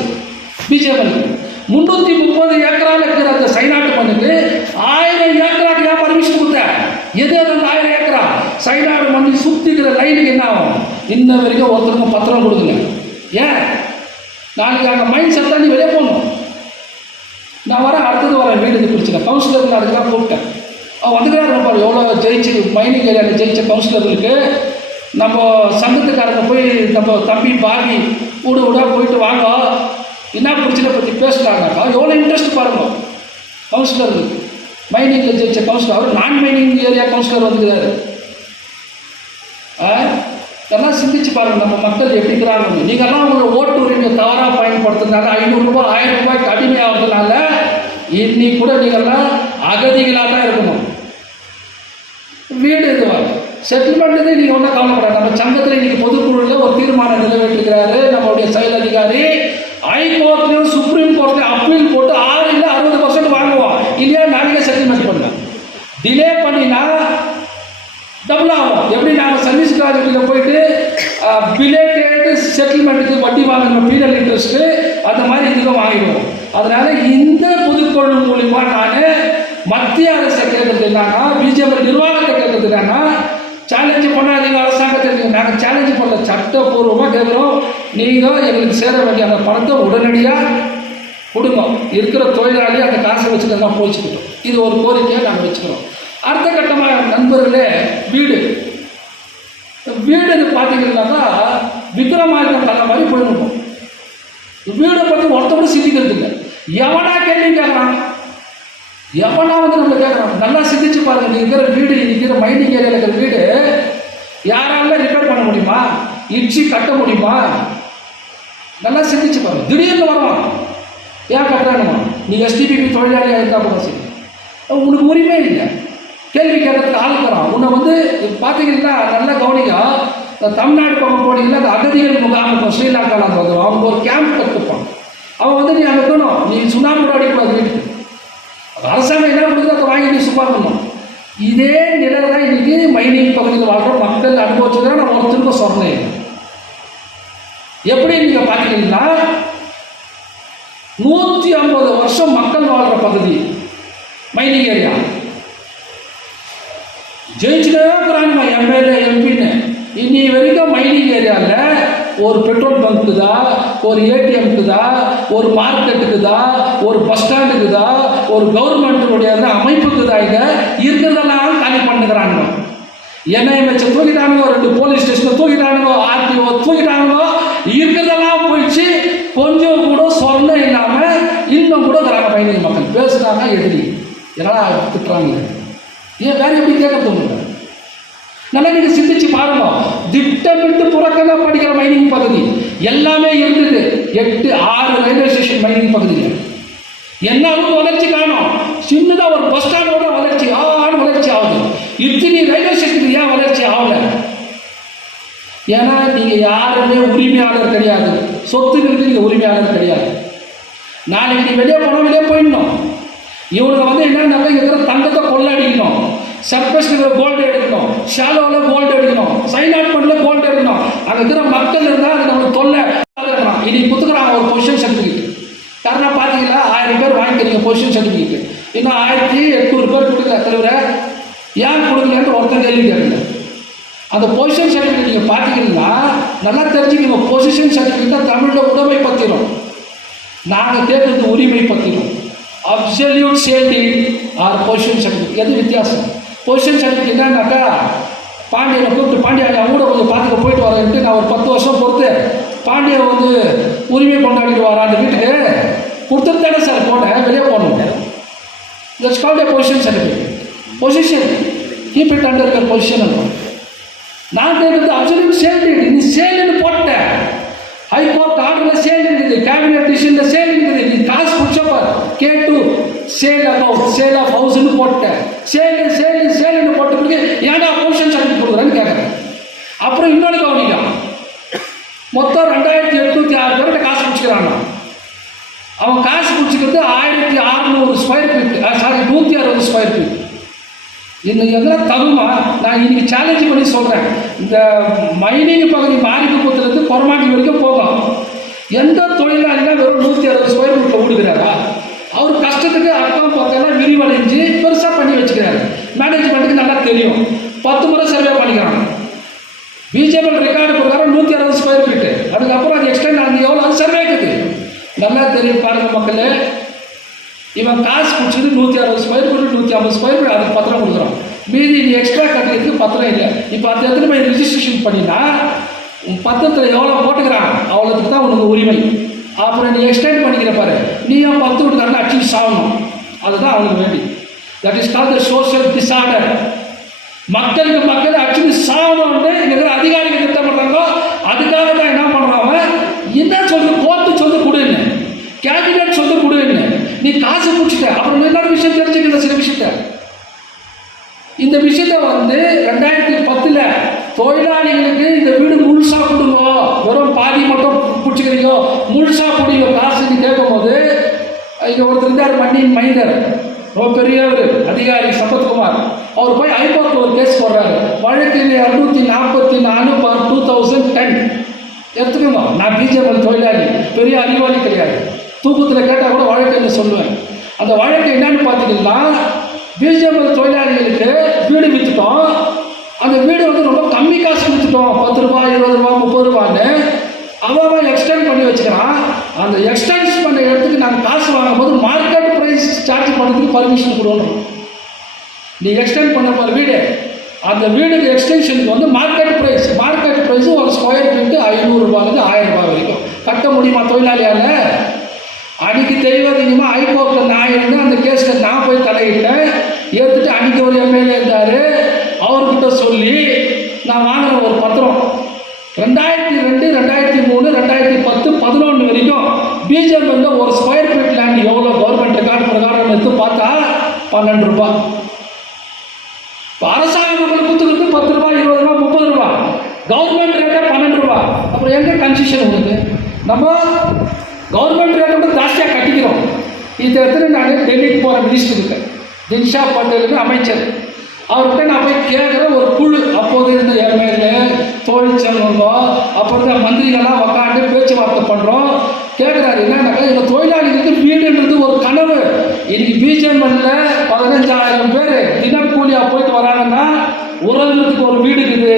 பிஜேபி. 330 ஏக்கரால் இருக்கிற அந்த சைனாட்டு மண்ணுக்கு 1000 ஏக்கராக்கு ஏன் பர்மிஷன் கொடுத்த? எது அந்த 1000 ஏக்கரா? சைனாடு மண்ணு சுற்றிக்கிற லைனுக்கு என்ன ஆகும்? இன்ன வரைக்கும் ஒருத்தருக்கும் பத்திரம் கொடுக்கல. ஏன்? நாளைக்கு அங்கே மைண்ட் செட் தான் நீ வெளியே போகணும். நான் அடுத்தது வரேன் வீடு பிரச்சனை. கவுன்சிலருக்கு அதுக்கு தான் கூப்பிட்டேன். அவன் வந்துக்கிறாரு. நம்ம எவ்வளோ ஜெயிச்சு மைனிங் ஏரியாவில் ஜெயிச்ச கவுன்சிலர்களுக்கு நம்ம சங்கத்துக்காரங்க போய் நம்ம தம்பி பாவி வீடாக போயிட்டு வாங்க, என்ன பிரச்சனை பற்றி பேசுகிறாங்கக்கா எவ்வளோ இன்ட்ரெஸ்ட் பாருங்க. கவுன்சிலர் மைனிங்கில் ஜெயிச்ச கவுன்சிலர், அவர் நான் மைனிங் ஏரியா கவுன்சிலர் வந்துக்கிறாரு. இதெல்லாம் சிந்திச்சு பாருங்கள் நம்ம மக்கள் எப்படி இருக்கிறாங்க. நீங்கள்லாம் உங்களை ஓட்டு உரிமையை தவறாக பயன்படுத்துறதுனால 500 ரூபாய் 1000 ரூபாய்க்கு அடிமையாகிறதுனால இன்னைக்கு கூட நீங்கள்லாம் அகதிகளாக தான் இருக்கணும். வீடு இதுவாங்க செட்டில்மெண்ட்டு நீங்கள் ஒன்றும் கவலைப்படாது. நம்ம சங்கத்தில் இன்னைக்கு பொதுக்குழுவில் ஒரு தீர்மானம் நிறைவேற்றிருக்கிறாரு நம்மளுடைய செயல் அதிகாரி. ஹைகோர்ட்லையும் சுப்ரீம் கோர்ட்லையும் அப்பீல் போட்டு 6 இல்லை 60% வாங்குவோம். இல்லையா நாளைக்கே செட்டில்மெண்ட் பண்ணலாம். டிலே பண்ணினா டபுள் ஆகும். எப்படி நாங்கள் சர்வீஸ் கிராஜுவேட்டில் போயிட்டு பிலேட்டட் செட்டில்மெண்ட்டுக்கு வட்டி வாங்கணும் பீனல் இன்ட்ரெஸ்ட்டு, அந்த மாதிரி இதுக்கும் வாங்கிடுவோம். அதனால இந்த பொதுக்குழு மூலிமா நான் மத்திய அரசை கேட்கறது என்னன்னா, பிஜேபி நிர்வாகத்தை கேட்கறது என்னன்னா, சேலஞ்சு பண்ணாதீங்க அரசாங்கத்தை. நாங்கள் சேலஞ்சு பண்ணல, சட்டப்பூர்வமாக கேட்குறோம். நீங்கள் எங்களுக்கு சேர வேண்டிய அந்த பணத்தை உடனடியாக கொடுங்க. இருக்கிற தொழிலாளி அந்த காசை வச்சுக்கலாம் போய்ச்சிக்கிட்டோம். இது ஒரு கோரிக்கையை நாங்கள் வச்சுக்கிறோம். அடுத்த கட்டமாக நண்பர்களே, வீடு பார்த்தீங்கன்னாக்கா விக்ரமாதித்தன் கல்ல மாதிரி போயிடணும். வீடை பற்றி ஒருத்தோட சிந்திக்கிறது இல்லை. எவனா கேள்வி கேட்குறான், எவனா வந்து நம்ம கேட்குறான். நல்லா சிந்திச்சு பாருங்கள். நீங்கள் இருக்கிற வீடு, இருக்கிற மைனிங் ஏரியாவில் இருக்கிற வீடு யாரால ரிப்பேர் பண்ண முடியுமா? இடிச்சு கட்ட முடியுமா? நல்லா சிந்திச்சு பாருங்க. திடீர்னு வருவான், ஏன் கட்டுறானுமா? நீங்கள் எஸ்டிபிபி தொழிலாளியாக இருந்தால் கூட சரி, உனக்கு உரிமை இல்லை. கேள்வி கேட்கறதுக்கு ஆளுக்கிறான். உன்னை வந்து பார்த்தீங்கன்னா நல்லா கவனிங்க. தமிழ்நாடு பக்கம் போனீங்கன்னா அந்த அகதிகள் முகாம் இருக்கும் ஸ்ரீலங்காவில். அந்த வந்துடும், அவங்க ஒரு கேம்ப் கற்றுப்பான். அவன் வந்து நீ அங்கே இருக்கணும், நீ சுண்ணாம்பு கூட அடிக்கூடாது வீட்டுக்கு. அரசாங்கம் என்ன கொடுக்குது அதை வாங்கி நீ சும்மா பண்ணணும். இதே நிலை தான் இன்னைக்கு மைனிங் பகுதியில் வாழ்கிற மக்கள் அனுபவிச்சுதான் நான் ஒருத்தருக்கும் சொன்னேன். எப்படி நீங்கள் பார்த்தீங்கன்னா 150 வருஷம் மக்கள் வாழ்கிற பகுதி மைனிங் ஏரியா. ஜெயிச்சுட்டே இருக்கிறாங்க எம்எல்ஏ எம்பின்னு. இன்னி வரைக்கும் மைனிங் ஏரியாவில் ஒரு பெட்ரோல் பங்க்குதா, ஒரு ஏடிஎம்க்குதா, ஒரு மார்க்கெட்டுக்குதா, ஒரு பஸ் ஸ்டாண்டுக்குதா, ஒரு கவர்மெண்ட்டுடைய அமைப்புக்குதா, இங்கே இருக்கிறதெல்லாம் காலி பண்ணுகிறாங்க. என்ஐஎம்ஹெச் தூக்கிட்டானுங்க, 2 போலீஸ் ஸ்டேஷனை தூக்கிட்டானுங்க, ஆர்டிஓ தூக்கிட்டானுங்க. இருக்கிறதெல்லாம் போயிடுச்சு. கொஞ்சம் கூட சொன்ன இல்லாமல் இன்னும் கூட இருக்கிறாங்க மைனிங் மக்கள். பேசுகிறாங்க எதிரி எல்லாம் திட்டுறாங்க. ஏன் வேற எப்படி கேட்க தோணுங்க? நல்லா நீங்கள் சிந்திச்சு பாருங்க. திட்டமிட்டு புறக்கணை படிக்கிற மைனிங் பகுதி எல்லாமே இருந்தது. 8-6 ரயில்வே ஸ்டேஷன் மைனிங் பகுதியில் என்ன அளவுக்கு வளர்ச்சி காணும். சின்னதாக ஒரு பஸ் ஸ்டாண்டோட வளர்ச்சி வளர்ச்சி ஆகுது. இத்தனை ரயில்வே ஸ்டேஷனுக்கு ஏன் வளர்ச்சி ஆகல? ஏன்னா நீங்கள் யாருமே உரிமையாளர் கிடையாது. சொத்துக்களுக்கு நீங்கள் உரிமையாளர் கிடையாது. நாளைக்கு நீ வெளியே போனால் வெளியே போயிடணும். இவனுக்கு வந்து என்னன்னாக்கா இருக்கிற தங்கத்தை கொள்ளடிக்கணும், சர்பஸ்ல கோல்டு எடுக்கணும், ஷாலோவில் கோல்டு எடுக்கணும், சைனாட்மெண்ட்டில் கோல்டு எடுக்கணும். அங்கே இருக்கிற மக்கள் இருந்தால் அது நம்மளுக்கு தொல்லை. இன்னைக்கு கொடுத்துக்கிறாங்க ஒரு பொசிஷன் சர்டிஃபிகேட். காரணம் பார்த்தீங்கன்னா 1000 பேர் வாங்கிக்கிறீங்க பொசிஷன் சர்டிஃபிகேட். இன்னும் 1800 பேர் கொடுக்குற தலைவரை ஏன் கொடுக்கலன்னு ஒருத்தர் கேள்வி கேட்கல. அந்த பொசிஷன் சர்டிஃபிகேட் நீங்கள் பார்த்தீங்கன்னா நல்லா தெரிஞ்சுக்கணும். பொசிஷன் சர்டிஃபிகேட் தமிழில் உடைமை பத்திரம், நாங்கள் தேர்ந்தெடுத்த உரிமை பத்திரம். Absolute sale deed or possession certificate. எது வித்தியாசம்? பொசிஷன் சர்டிஃபிகேட் என்னன்னாக்கா, பாண்டியனை கூப்பிட்டு பாண்டியா கூட கொஞ்சம் பார்த்துக்க போயிட்டு வரேன்ட்டு நான் ஒரு 10 வருஷம் பொறுத்து பாண்டியை வந்து உரிமை கொண்டாடிட்டு வரேன். அந்த வீட்டுக்கு கொடுத்துட்டு தானே சார் போனேன், வெளியே போகணும். That's called a position certificate. Position keep it under your position இருக்கும். நான் கேட்குறது அப்சல்யூட் சேல் டீட். நீ சேல்னு போட்டேன், ஹைகோர்ட் ஆர்டரில் சேல் இருக்குது, கேபினட் டிசிஷனில் சேல் இருக்குது. நீ காசு பிடிச்சப்ப கேட்டு சேல் அக்கௌண்ட் சேல் ஆஃப் ஹவுஸ்ன்னு போட்டேன். சேல்னு போட்ட பிறகு ஏன்னா பொசிஷன் சர்டிஃபிகேட் கொடுக்குறேன்னு கேட்குறேன். அப்புறம் இன்னொன்று கவனிக்கலாம். மொத்தம் 2806 பேர்கிட்ட காசு பிடிச்சிக்கிறாங்க. அவன் காசு பிடிச்சிக்கிறது 1600 ஸ்கொயர் ஃபீட், 160 ஸ்கொயர் ஃபீட். இன்னும் எதெல்லாம் தகுமா? நான் இன்னைக்கு சேலஞ்சு பண்ணி சொல்கிறேன். இந்த மைனிங் பகுதி மாரிக்குப்பத்துலேருந்து கொரமாட்டி வரைக்கும் போகும். எந்த தொழிலாளினா வெறும் 160 ஸ்கொயர் ஃபீட்டில் விடுகிறாரா? அவர் கஷ்டத்துக்கு அக்கம் பக்கம்லாம் விரிவடைஞ்சு பெருசாக பண்ணி வச்சுக்கிறாரு. மேனேஜ்மெண்ட்டுக்கு நல்லா தெரியும். 10 முறை சர்வே பண்ணிக்கிறாங்க. பிஜேபி ரெக்கார்டு பிரகாரம் 160 ஸ்கொயர் ஃபீட்டு. அதுக்கப்புறம் அது எக்ஸ்டெண்ட் ஆகுது. எவ்வளோ அது சர்வே இருக்குது நல்லா தெரியும். பாருங்கள் மக்களே, இவன் காசு பிடிச்சது 160 ஸ்கொயர் ஃபீட், 150 ஸ்கொயர் ஃபீட். அதுக்கு பத்திரம் கொடுக்குறான். மீதி நீ எக்ஸ்ட்ரா கட்டுறதுக்கு பத்திரம் இல்லை. இப்போ அது எத்தனை போய் ரிஜிஸ்ட்ரேஷன் பண்ணினா பத்திரத்தில் எவ்வளோ போட்டுக்கிறான் அவ்வளோத்துக்கு தான் உனக்கு உரிமை. அப்புறம் நீ எக்ஸ்டெண்ட் பண்ணிக்கிற பாரு, நீயும் 10 வீட்டுக்காரங்க அடிச்சு சாகணும். அதுதான் அவனுக்கு வேண்டி. That is called the social disorder. மக்களுக்கு மக்கள் அடிச்சு சாகணும்னு இருக்கிற அதிகாரிகள் திட்டம் பண்ணுறாங்களோ அதுக்காக தான் என்ன பண்ணுறாங்க, என்ன சொல்றது, கோர்ட்டு சொல்லி கொடுன்னு, கேபினட் சொல்லி கொடுன்னு, நீ காசு பிடிச்சிட்ட. அப்புறம் இன்னொரு விஷயம் தெரிஞ்சுக்கணும், சில விஷயத்த. இந்த விஷயத்த 2010 தொழிலாளிகளுக்கு இந்த வீடு முழுசா கொடுங்க, வெறும் பாதி மட்டும் பிடிச்சிக்கிறீங்க, முழுசா பிடிங்க காசுன்னு கேட்கும் போது, இங்கே ஒருத்தர் இருந்தார் மண்ணின் மைந்தர், ரொம்ப பெரியவர் அதிகாரி சம்பத்குமார். அவர் போய் ஹைகோர்ட்டில் ஒரு கேஸ் போடுறாரு. வழக்கு 244/2010 எடுத்துக்கோங்க. நான் பிஜேபி தொழிலாளி, பெரிய அறிவாளி கிடையாது, தூக்கத்தில் கேட்டால் கூட வழக்கு சொல்லுவேன். அந்த வழக்கு என்னன்னு பார்த்தீங்கன்னா, பிஜேபி தொழிலாளிகளுக்கு வீடு விற்றுட்டோம். அந்த வீடு ரொம்ப கம்மி காசு விற்றுட்டோம், 10 ரூபா 20 ரூபா 30 ரூபான்னு அவன் எக்ஸ்டெண்ட் பண்ணி வச்சுக்கிறான். அந்த எக்ஸ்டென்ஸ் பண்ண இடத்துக்கு நாங்கள் காசு வாங்கும் போது மார்க்கெட் ப்ரைஸ் சார்ஜ் பண்ணுறதுக்கு பர்மிஷன் கொடுக்கணும். நீ எக்ஸ்டெண்ட் பண்ண போகிற வீடு, அந்த வீடுக்கு எக்ஸ்டென்ஷனுக்கு மார்க்கெட் ப்ரைஸ் ஒரு ஸ்கொயர் ஃபீட்டு 500 ரூபாயிலேருந்து 1000 ரூபாய் வரைக்கும் கட்ட முடியுமா தொழிலாளியால்? அன்றைக்கி தெய்வதிகமாக ஹைகோர்ட்டில் நான் இருந்தேன். அந்த கேஸில் நான் போய் தலையிட்டேன், ஏற்றுட்டு அன்றைக்கி ஒரு எம்எல்ஏ இருந்தார், அவர்கிட்ட சொல்லி நான் வாங்கின ஒரு பத்திரம் 2002, 2003, 2010, 2011 வரைக்கும் பிஜேபி ஒரு ஸ்கொயர் ஃபீட் லேண்ட் எவ்வளோ கவர்மெண்ட் ரெக்கார்டு பிரகாரம் எடுத்து பார்த்தா 12 ரூபாய். இப்போ அரசாங்கம் நம்மளுக்கு கொடுத்துருக்கு 10 ரூபாய் 20 ரூபாய் 30 ரூபாய், கவர்மெண்ட் ரேட்டை 12 ரூபாய். அப்புறம் எங்கே கன்செஷன் உங்களுக்கு? நம்ம கவர்மெண்ட் ரேட்டை விட ஜாஸ்தியாக கட்டிக்கிறோம். இதை எடுத்துட்டு நான் டெல்லிக்கு போகிற மினிஸ்டருக்கு, தின்ஷா பட்டேலுக்கு அமைச்சர், அவர்கிட்ட நான் போய் கேட்குற ஒரு குழு, அப்போது இருந்த எம்எல்ஏ தொழிற்சங்கங்க அப்புறம் மந்திரிகள்லாம் உக்காந்து பேச்சுவார்த்தை பண்ணுறோம். கேட்குறாரு என்னன்னாக்கா, எங்கள் தொழிலாளிகளுக்கு வீடுன்றது ஒரு கனவு. இன்னைக்கு பிஜேபியில் 15,000 பேர் தினக்கூலியாக போயிட்டு வராங்கன்னா உறவுறதுக்கு ஒரு வீடு இருக்குது,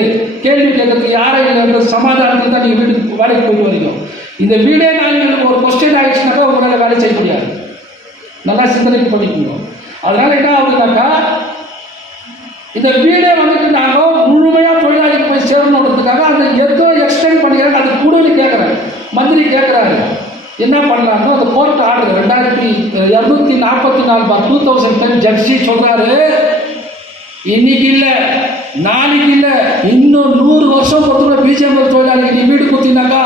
கேள்வி கேட்கறதுக்கு யாரும் இல்லை, சமாதானத்தில் தான் நீங்கள் வீட்டுக்கு வேலைக்கு போயிட்டு வரீங்க. இந்த வீடே நாளைக்கு ஒரு கொஸ்டின் ஆகிடுச்சுனாக்கா உங்களால் வேலை செய்ய முடியாது. நல்லா சிந்தனைக்கு பண்ணிக்கணும். அதனால் என்ன ஆகுதுனாக்கா, இந்த வீடே நாங்கள் முழுமையாக தொழிலாளிக்கு போய் சேரணுன்றதுக்காக அந்த எதோ எக்ஸ்டெண்ட் பண்ணிக்கிறாங்க. அது கூடவே கேட்குறேன், மந்திரி கேட்குறாரு என்ன பண்ணலாம்னு. அந்த கோர்ட் ஆர்டர் 2244/2010 ஜட்ஜி சொல்கிறாரு, இன்னைக்கு இல்லை நாளைக்கு இல்லை, இன்னும் 100 வருஷம் பொறுத்தவரை பிஜேபி தொழிலாளிக்கு நீ வீடு கொடுத்தீங்கன்னாக்கா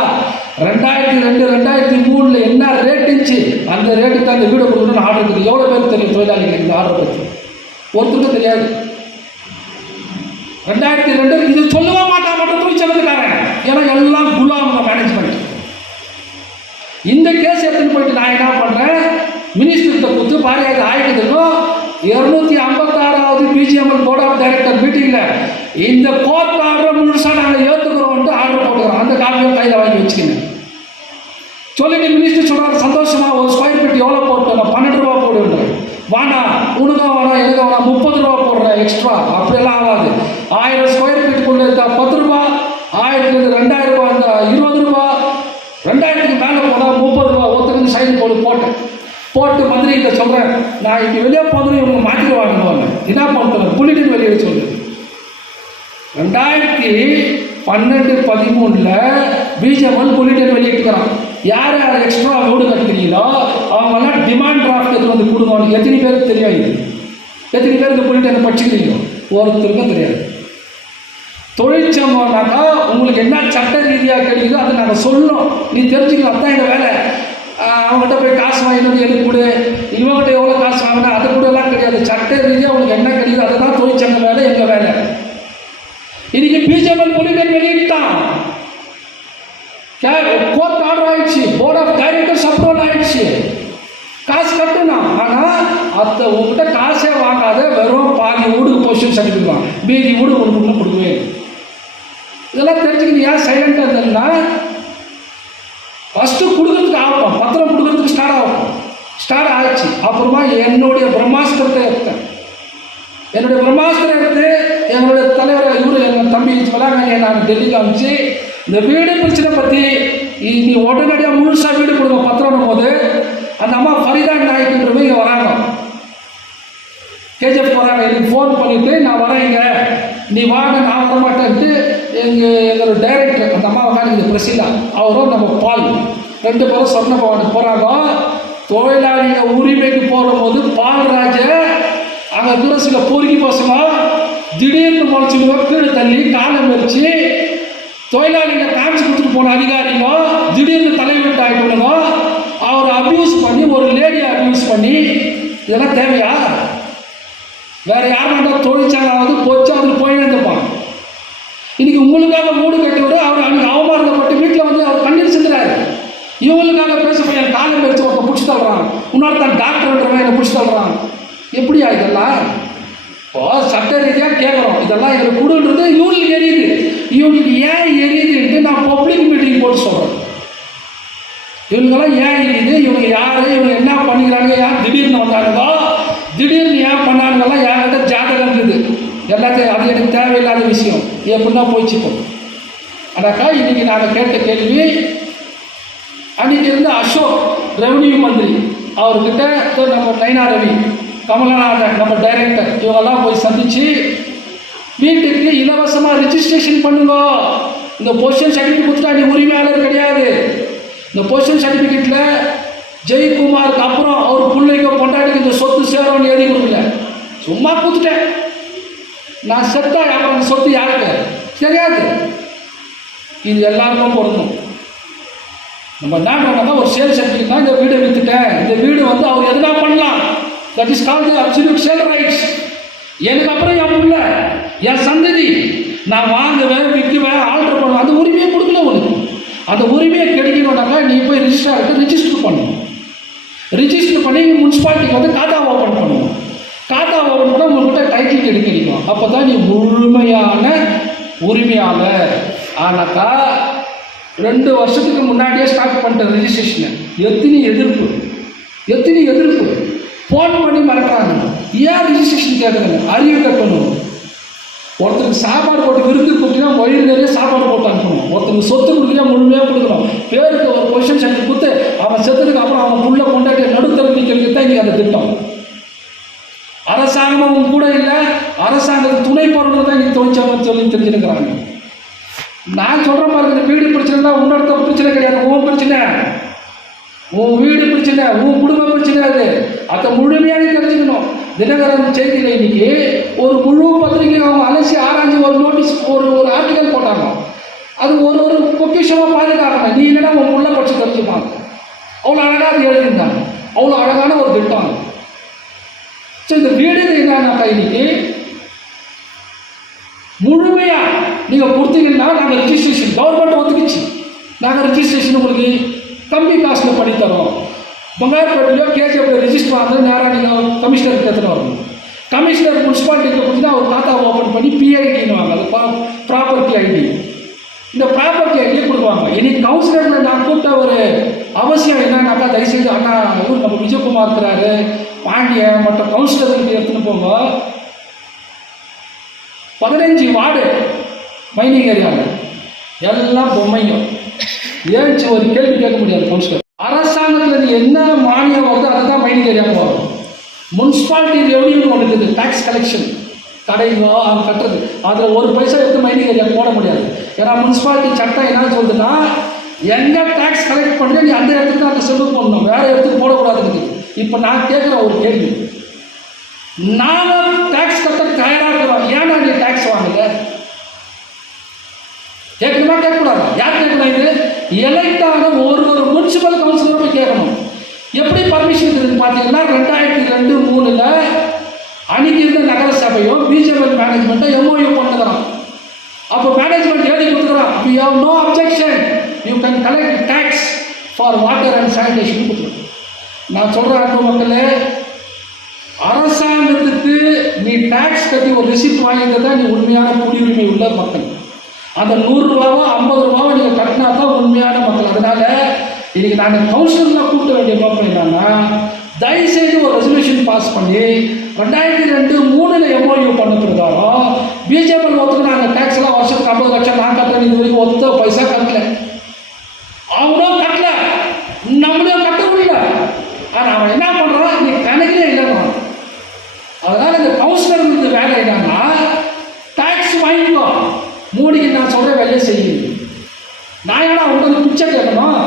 2002, 2003 என்ன ரேட் இருந்துச்சு அந்த ரேட்டுக்கு தான் இந்த வீடு கொடுக்கணும்னு ஆர்டர் இருக்குது. எவ்வளோ பேருக்கு தெரியும் தொழிலாளிகளுக்கு இந்த ஆர்டர் பற்றி? ஒருத்தருக்கும் தெரியாது. 2002 இது சொல்லவே மாட்டான் மட்டும் தொழிற்சங்கத்துக்காரன், ஏன்னா எல்லாம் குலாம் மேனேஜ்மெண்ட். இந்த கேஸ் எடுத்துன்னு போயிட்டு நான் என்ன பண்ணுறேன், மினிஸ்டர்கிட்ட கொடுத்து பாரு ஆயிடுதுக்கும் 256வது பிஜிஎம்எல் போர்ட் ஆஃப் டைரக்டர் மீட்டிங்கில் இந்த கோர்ட் ஆர்டர் முழுசாக நாங்கள் ஏற்றுக்கிறோம்ட்டு ஆர்டர் போட்டுக்கிறோம். அந்த காப்பியை கையில் வாங்கி வச்சுக்கணும் சொல்லிட்டு மினிஸ்டர் சொல்கிறார், சந்தோஷமா ஒரு ஸ்கொயர் ஃபீட் எவ்வளோ போட்டு 12 ரூபா போடுவேன். வானா உனக்கும் வேணா எனக்கு வேணா 30 ரூபா போடுறேன் எக்ஸ்ட்ரா, அப்படியெல்லாம் ஆகாது. 1000 ஸ்கொயர் ஃபீட்டுக்குள்ளே இருந்தால் 10 ரூபா, 1000 2000 ரூபா இருந்தால் 20 ரூபா, 2000க்கு மேலே போனால் 30 ரூபா ஒருத்தருக்கு சைன் போட்டு மந்திரிகிட்ட சொல்கிறேன், நான் இப்போ வெளியே போதும் இவங்க மாற்றிடுவாங்க. என்ன பண்ணுறேன், புள்ளிட்டின் வெளியே சொல்லு. 2012-13 பிஜேபி புள்ளிட்டின் வெளியிட்டுக்கிறான். யார் யார் எக்ஸ்ட்ரா வீடு கட்டுக்கிறீங்களோ அவங்கெல்லாம் டிமாண்ட் டிராஃப்ட் எடுத்து வந்து கொடுங்க. எத்தனை பேருக்கு தெரியாது? எத்தனை பேருக்கு புள்ளிட்டின் படிச்சுக்கிறீங்களோ? ஒருத்தருக்கும் தெரியாது. தொழிற்சங்கம்னாக்கா உங்களுக்கு என்ன சட்ட ரீதியாக கிடைக்குதோ அதை நாங்கள் சொல்லணும், நீ தெரிஞ்சுக்கணும். அதுதான் எங்கள் வேலை. அவங்ககிட்ட போய் காசு வாங்கினது எது கூட, இவங்ககிட்ட எவ்வளோ காசு வாங்கினா அது கூட எல்லாம் கிடையாது. சட்ட ரீதியாக உங்களுக்கு என்ன கிடைக்குது அதை தான் தொழிற்சங்க வேலை, எங்கள் வேலை. இன்னைக்கு பிஜேபி புள்ளிட்டின் வெளியிட்டான், கோர்ட் ஆர்டர் ஆயிடுச்சு, போர்ட் ஆஃப் டைரக்டர்ஸ் அப்ரூவல் ஆயிடுச்சு, காசு கட்டணும். ஆனால் அதை உங்ககிட்ட காசே வாங்காத வெறும் பாதி வீடுக்கு பொசிஷன் சர்டிஃபிகேட், மீதி வீடு கொடுக்கணும்னு கொடுக்கவே. இதெல்லாம் தெரிஞ்சுக்கிட்டு ஏன் சைலண்டாக இருந்ததுன்னா, ஃபஸ்ட்டு கொடுக்கறதுக்கு ஆகட்டும், பத்திரம் கொடுக்கறதுக்கு ஸ்டார்ட் ஆயிடுச்சு. அப்புறமா என்னுடைய பிரம்மாஸ்திரத்தை எடுத்தேன். என்னுடைய பிரம்மாஸ்திரம் எடுத்து எங்களுடைய தலைவர் இவரு எங்கள் தம்பி சொல்லாங்க, நான் டெல்லிக்கு அனுப்பிச்சு இந்த வீடு பிரச்சனை பற்றி நீ உடனடியாக முழுசாக வீடு கொடுங்க பத்திரம் போது, அந்த அம்மா ஃபரிதா நாய்க்குன்றவங்க இங்கே வராங்க, கேஜிஎஃப் வராங்க. எனக்கு ஃபோன் பண்ணிவிட்டு நான் வரேங்க, நீ வாங்க, நான் வரமாட்டேன்ட்டு எங்களோட டைரக்டர் அந்த அம்மா உட்காந்து பிரசிலா அவரும் நம்ம 2 பேரும் சொர்ண பவனுக்கு போகிறாங்க. தொழிலாளிகள் உரிமைக்கு போகும்போது பால்ராஜ அங்கே இருக்கிற சில பொறுக்கி பசங்க திடீர்னு முளைச்சிடுவோம், கீழே தள்ளி காலம் வச்சு தொழிலாளிகளை காமிச்சு கொடுத்துட்டு போன அதிகாரிங்க திடீர்னு தலைவர்கிட்ட ஆகிட்டுங்க. அவரை அப்யூஸ் பண்ணி, ஒரு லேடியை அப்யூஸ் பண்ணி, இதெல்லாம் தேவையா? வேற யாரும் தொழிற்சாலாவது போச்சு அதில் போய் இருந்துப்பான். இன்னைக்கு உங்களுக்காக மூடு கட்டிவிட்டு அவர் அன்னைக்கு அவமானப்பட்டு வீட்டில் வந்து அவர் கண்ணீர் செஞ்சுறாரு. இவங்களுக்காக பேச போய் என் காலம் வச்சு ஒருத்தன் பிடிச்சி தள்ளுறான், இன்னொருத்தன் டாக்டர்ன்றவன் என்னை பிடிச்சி தள்ளுறான். எப்படியா இதெல்லாம்? இப்போ சட்ட ரீதியாக கேட்குறோம், இதெல்லாம் எங்களுக்கு கொடுன்றது இவங்களுக்கு எரியுது. இவங்களுக்கு ஏன் எரியுதுன்ட்டு நான் பப்ளிக் மீட்டிங் போட்டு சொல்கிறேன். இவங்கெல்லாம் ஏன் எரியுது, இவங்க யார், இவங்க என்ன பண்ணிக்கிறாங்க, ஏன் திடீர்னு வந்தானுங்கோ, திடீர்னு ஏன் பண்ணானுங்கெல்லாம் என்கிட்ட ஜாதகம் இருக்குது எல்லாத்தையும். அது எனக்கு தேவையில்லாத விஷயம், எப்படின்னா போயிச்சுப்போம். ஆனாக்கா இன்னைக்கு நாங்கள் கேட்ட கேள்வி, அன்றைக்கி இருந்த அசோக் ரெவன்யூ மந்திரி அவர்கிட்ட நம்ம நயனா ரவி, கமலநாதன் நம்ம டைரக்டர், இவங்கெல்லாம் போய் சந்தித்து வீட்டுக்கு இலவசமாக ரிஜிஸ்ட்ரேஷன் பண்ணுங்க. இந்த பொசிஷன் சர்டிஃபிகேட் கொடுத்துட்டா நீ உரிமையாளர் கிடையாது. இந்த பொசிஷன் சர்டிஃபிகேட்டில் ஜெயக்குமாருக்கு அப்புறம் அவர் பிள்ளைக்கு பொண்டாட்டிக்கு இந்த சொத்து சேரும்னு எழுதி கொடுக்கல, சும்மா கொடுத்துட்டேன். நான் செத்தா அப்புறம் சொத்து யாருக்கு தெரியாது. இது எல்லாருக்கும் பொருந்தும். நம்ம என்ன பண்ணோம்னா ஒரு சேல் சர்டிஃபிகேட் தான், இந்த வீடை விற்றுட்டேன், இந்த வீடு வந்து அவர் எதுனா பண்ணலாம். That is called the absolute sale rights. எனக்கு அப்புறம் என் பிள்ளை, என் சந்ததி, நான் வாங்குவேன், விற்குவேன், ஆல்டர் பண்ணுவேன், அந்த உரிமையை கொடுக்கல உனக்கு. அந்த உரிமையை கிடைக்கணும்னாக்கா நீ போய் ரிஜிஸ்டர் பண்ணணும். ரிஜிஸ்டர் பண்ணி முனிசிபாலிட்டிக்கு வந்து காத்தா ஓப்பன் பண்ணணும். காத்தா ஓப்பன் பண்ணால் உங்கள்கிட்ட டைட்டில் கிடைக்கும். அப்போ தான் நீ முழுமையான உரிமையாளர். ஆனாக்கா 2 வருஷத்துக்கு முன்னாடியே ஸ்டார்ட் பண்ணிட்ட ரிஜிஸ்ட்ரேஷனை. எத்தனை எதிர்ப்பு ஃபோன் பண்ணி மறக்கிறாங்க. ஏன் ரிஜிஸ்ட்ரேஷன் கேட்குறாங்க? அறிவு கட்டணும். ஒருத்தருக்கு சாப்பாடு போட்டு விருந்து கொடுத்தீங்கன்னா வயிறு நிறைய சாப்பாடு போட்டு அனுப்பணும். ஒருத்தருக்கு சொத்து கொடுத்தீங்கன்னா முழுமையாக கொடுக்கணும். பேருக்கு ஒரு பொசிஷன் சர்டிஃபிகேட் கொடுத்து அவன் செத்துக்கு அப்புறம் அவன் புள்ள கொண்டாட்டி நடுத்தர நிற்கிறது தான் இன்றைக்கி அந்த திட்டம். அரசாங்கமும் கூட இல்லை, அரசாங்கத்துக்கு துணை போடுறது தான் இன்றைக்கி தொழிற்சாலை சொல்லி தெரிஞ்சுருக்கிறாங்க. நான் சொல்கிற மாதிரி இந்த வீடு பிரச்சனை தான் உன்னோட பிரச்சனை கிடையாது. உன் பிரச்சனை, உன் வீடு பிரச்சனை, உன் குடும்ப பிரச்சனை. அதை முழுமையாக தெரிஞ்சுக்கணும். தினகரன் செய்தியில் இன்னைக்கு ஒரு முழு பத்திரிகை அவங்க அலசி ஆராய்ச்சி ஒரு நோட்டீஸ் ஒரு ஆர்டிகல் போட்டாங்க. அது ஒரு பொக்கிஷமாக பாதுகாக்கணும். நீ இல்லைன்னா உன் உள்ள படிச்சு தெரிஞ்சுப்பாங்க. அவ்வளோ அழகாக அது எழுதியிருந்தாங்க. அவ்வளோ அழகான ஒரு திட்டம். ஸோ இந்த வீடு என்னன்னாக்கா இன்னைக்கு முழுமையாக நீங்கள் கொடுத்தீங்கன்னா நாங்கள் ரிஜிஸ்ட்ரேஷன் கவர்மெண்ட் ஒத்துக்கிச்சு. நாங்கள் ரிஜிஸ்ட்ரேஷன் உங்களுக்கு கம்மி காஸ்ட்டில் பண்ணித்தரோம். பங்காரப்பேட்டிலையோ கேஜிஎஃப்ல ரிஜிஸ்டர் ஆகுது, நேராக நீங்கள் கமிஷனருக்கு எடுத்துகிட்டு வரணும். கமிஷனர் முனிசிபாலிட்டிக்கு கொடுத்தீங்கன்னா அவர் காத்தா ஓப்பன் பண்ணி பிஐடின்னு வாங்க, அது ப்ராப்பர்ட்டி ஐடி. இந்த ப்ராப்பர்ட்டி ஐடியை கொடுக்குவாங்க. இன்னைக்கு கவுன்சிலரில் நான் கூப்பிட்ட ஒரு அவசியம் என்னன்னாக்கா, தயவுசெய்து அண்ணா இவர் நம்ம விஜயகுமார் இருக்கிறாரு, பாண்டியன் மற்ற கவுன்சிலருக்கு எடுத்துன்னு போங்க. 15 வார்டு மைனிங் ஏரியாவில் எல்லாம் பொம்மையும் ஏன்ச்சு ஒரு கேள்வி கேட்க முடியாது. கவுன்சிலர் அரசாங்கத்தில் என்ன மானியம் வருதோ அதை தான் மைனிங் ஏரியாவுக்கு வரும். முனிசிபாலிட்டி ரெவன்யூ ஒன்று இருக்குது, டேக்ஸ் கலெக்ஷன் கடைங்க அவங்க கட்டுறது, அதில் 1 பைசா எடுத்து மைனிங் ஏரியா போட முடியாது. ஏன்னா முனிசிபாலிட்டி சட்டம் என்ன சொல்லுதுன்னா, எங்கே டேக்ஸ் கலெக்ட் பண்ணுறது நீ அந்த இடத்துக்கு தான் அந்த செலவு பண்ணணும், வேறு இடத்துக்கு போடக்கூடாதுன்னு. இப்போ நான் கேட்குற ஒரு கேள்வி, நானும் டேக்ஸ் கட்ட தயாராக இருக்கிறோம், ஏன்னா நீ டேக்ஸ் வாங்கல? கேட்கணுமா கேட்கக்கூடாது? யார் கேட்கணும்? இது எலெக்டான ஒரு முனிசிபல் கவுன்சிலர் போய் கேட்கணும். எப்படி பர்மிஷன் இருக்குதுன்னு பார்த்தீங்கன்னா 2002-03 அன்னைக்கு இருந்த நகர சபையும் பிஜேபி மேனேஜ்மெண்ட்டை எம்ஓயு பண்ணுறான். அப்போ மேனேஜ்மெண்ட் எழுதி கொடுத்துக்கிறான், we have no objection, you can collect tax for water and sanitation கொடுத்துருக்கோம். நான் சொல்கிற அன்பு மக்களே, அரசாங்கத்துக்கு நீ டேக்ஸ் கட்டி ஒரு ரிசிப்ட் வாங்கிட்டு தான் நீ உண்மையான குடியுரிமை உள்ள மக்கள். அந்த 100 ரூபாவோ 50 ரூபாவோ நீங்கள் கட்டினா தான் உண்மையான மக்கள். அதனால இன்னைக்கு நாங்கள் கவுன்சிலரில் கூப்பிட வேண்டிய நோக்கம் என்னன்னா, தயவுசெய்து ஒரு ரெசல்யூஷன் பாஸ் பண்ணி 2002-03 எம்ஓயு பண்ண பிரகாரம் பிஜேபி ஒத்துக்கு நாங்கள் டேக்ஸ் எல்லாம் வருஷத்துக்கு 50 லட்சம் நான் கட்டுறேன், இது வரைக்கும் 1 பைசா கட்டல, அவங்களும் கட்டல, நம்மளும் கட்ட முடியல. ஆனால் அவன் என்ன பண்ணுறான், நீ கணக்கிலே இல்லைன்னா. அதனால் இந்த கவுன்சிலருக்கு வேலை என்னன்னா, டேக்ஸ் வாங்கிக்கோ, மூடிக்கு நான் சொல்கிற வேலையை செய்யுது. நான் ஏன்னா உங்களுக்கு பிச்சை கேட்கணும்?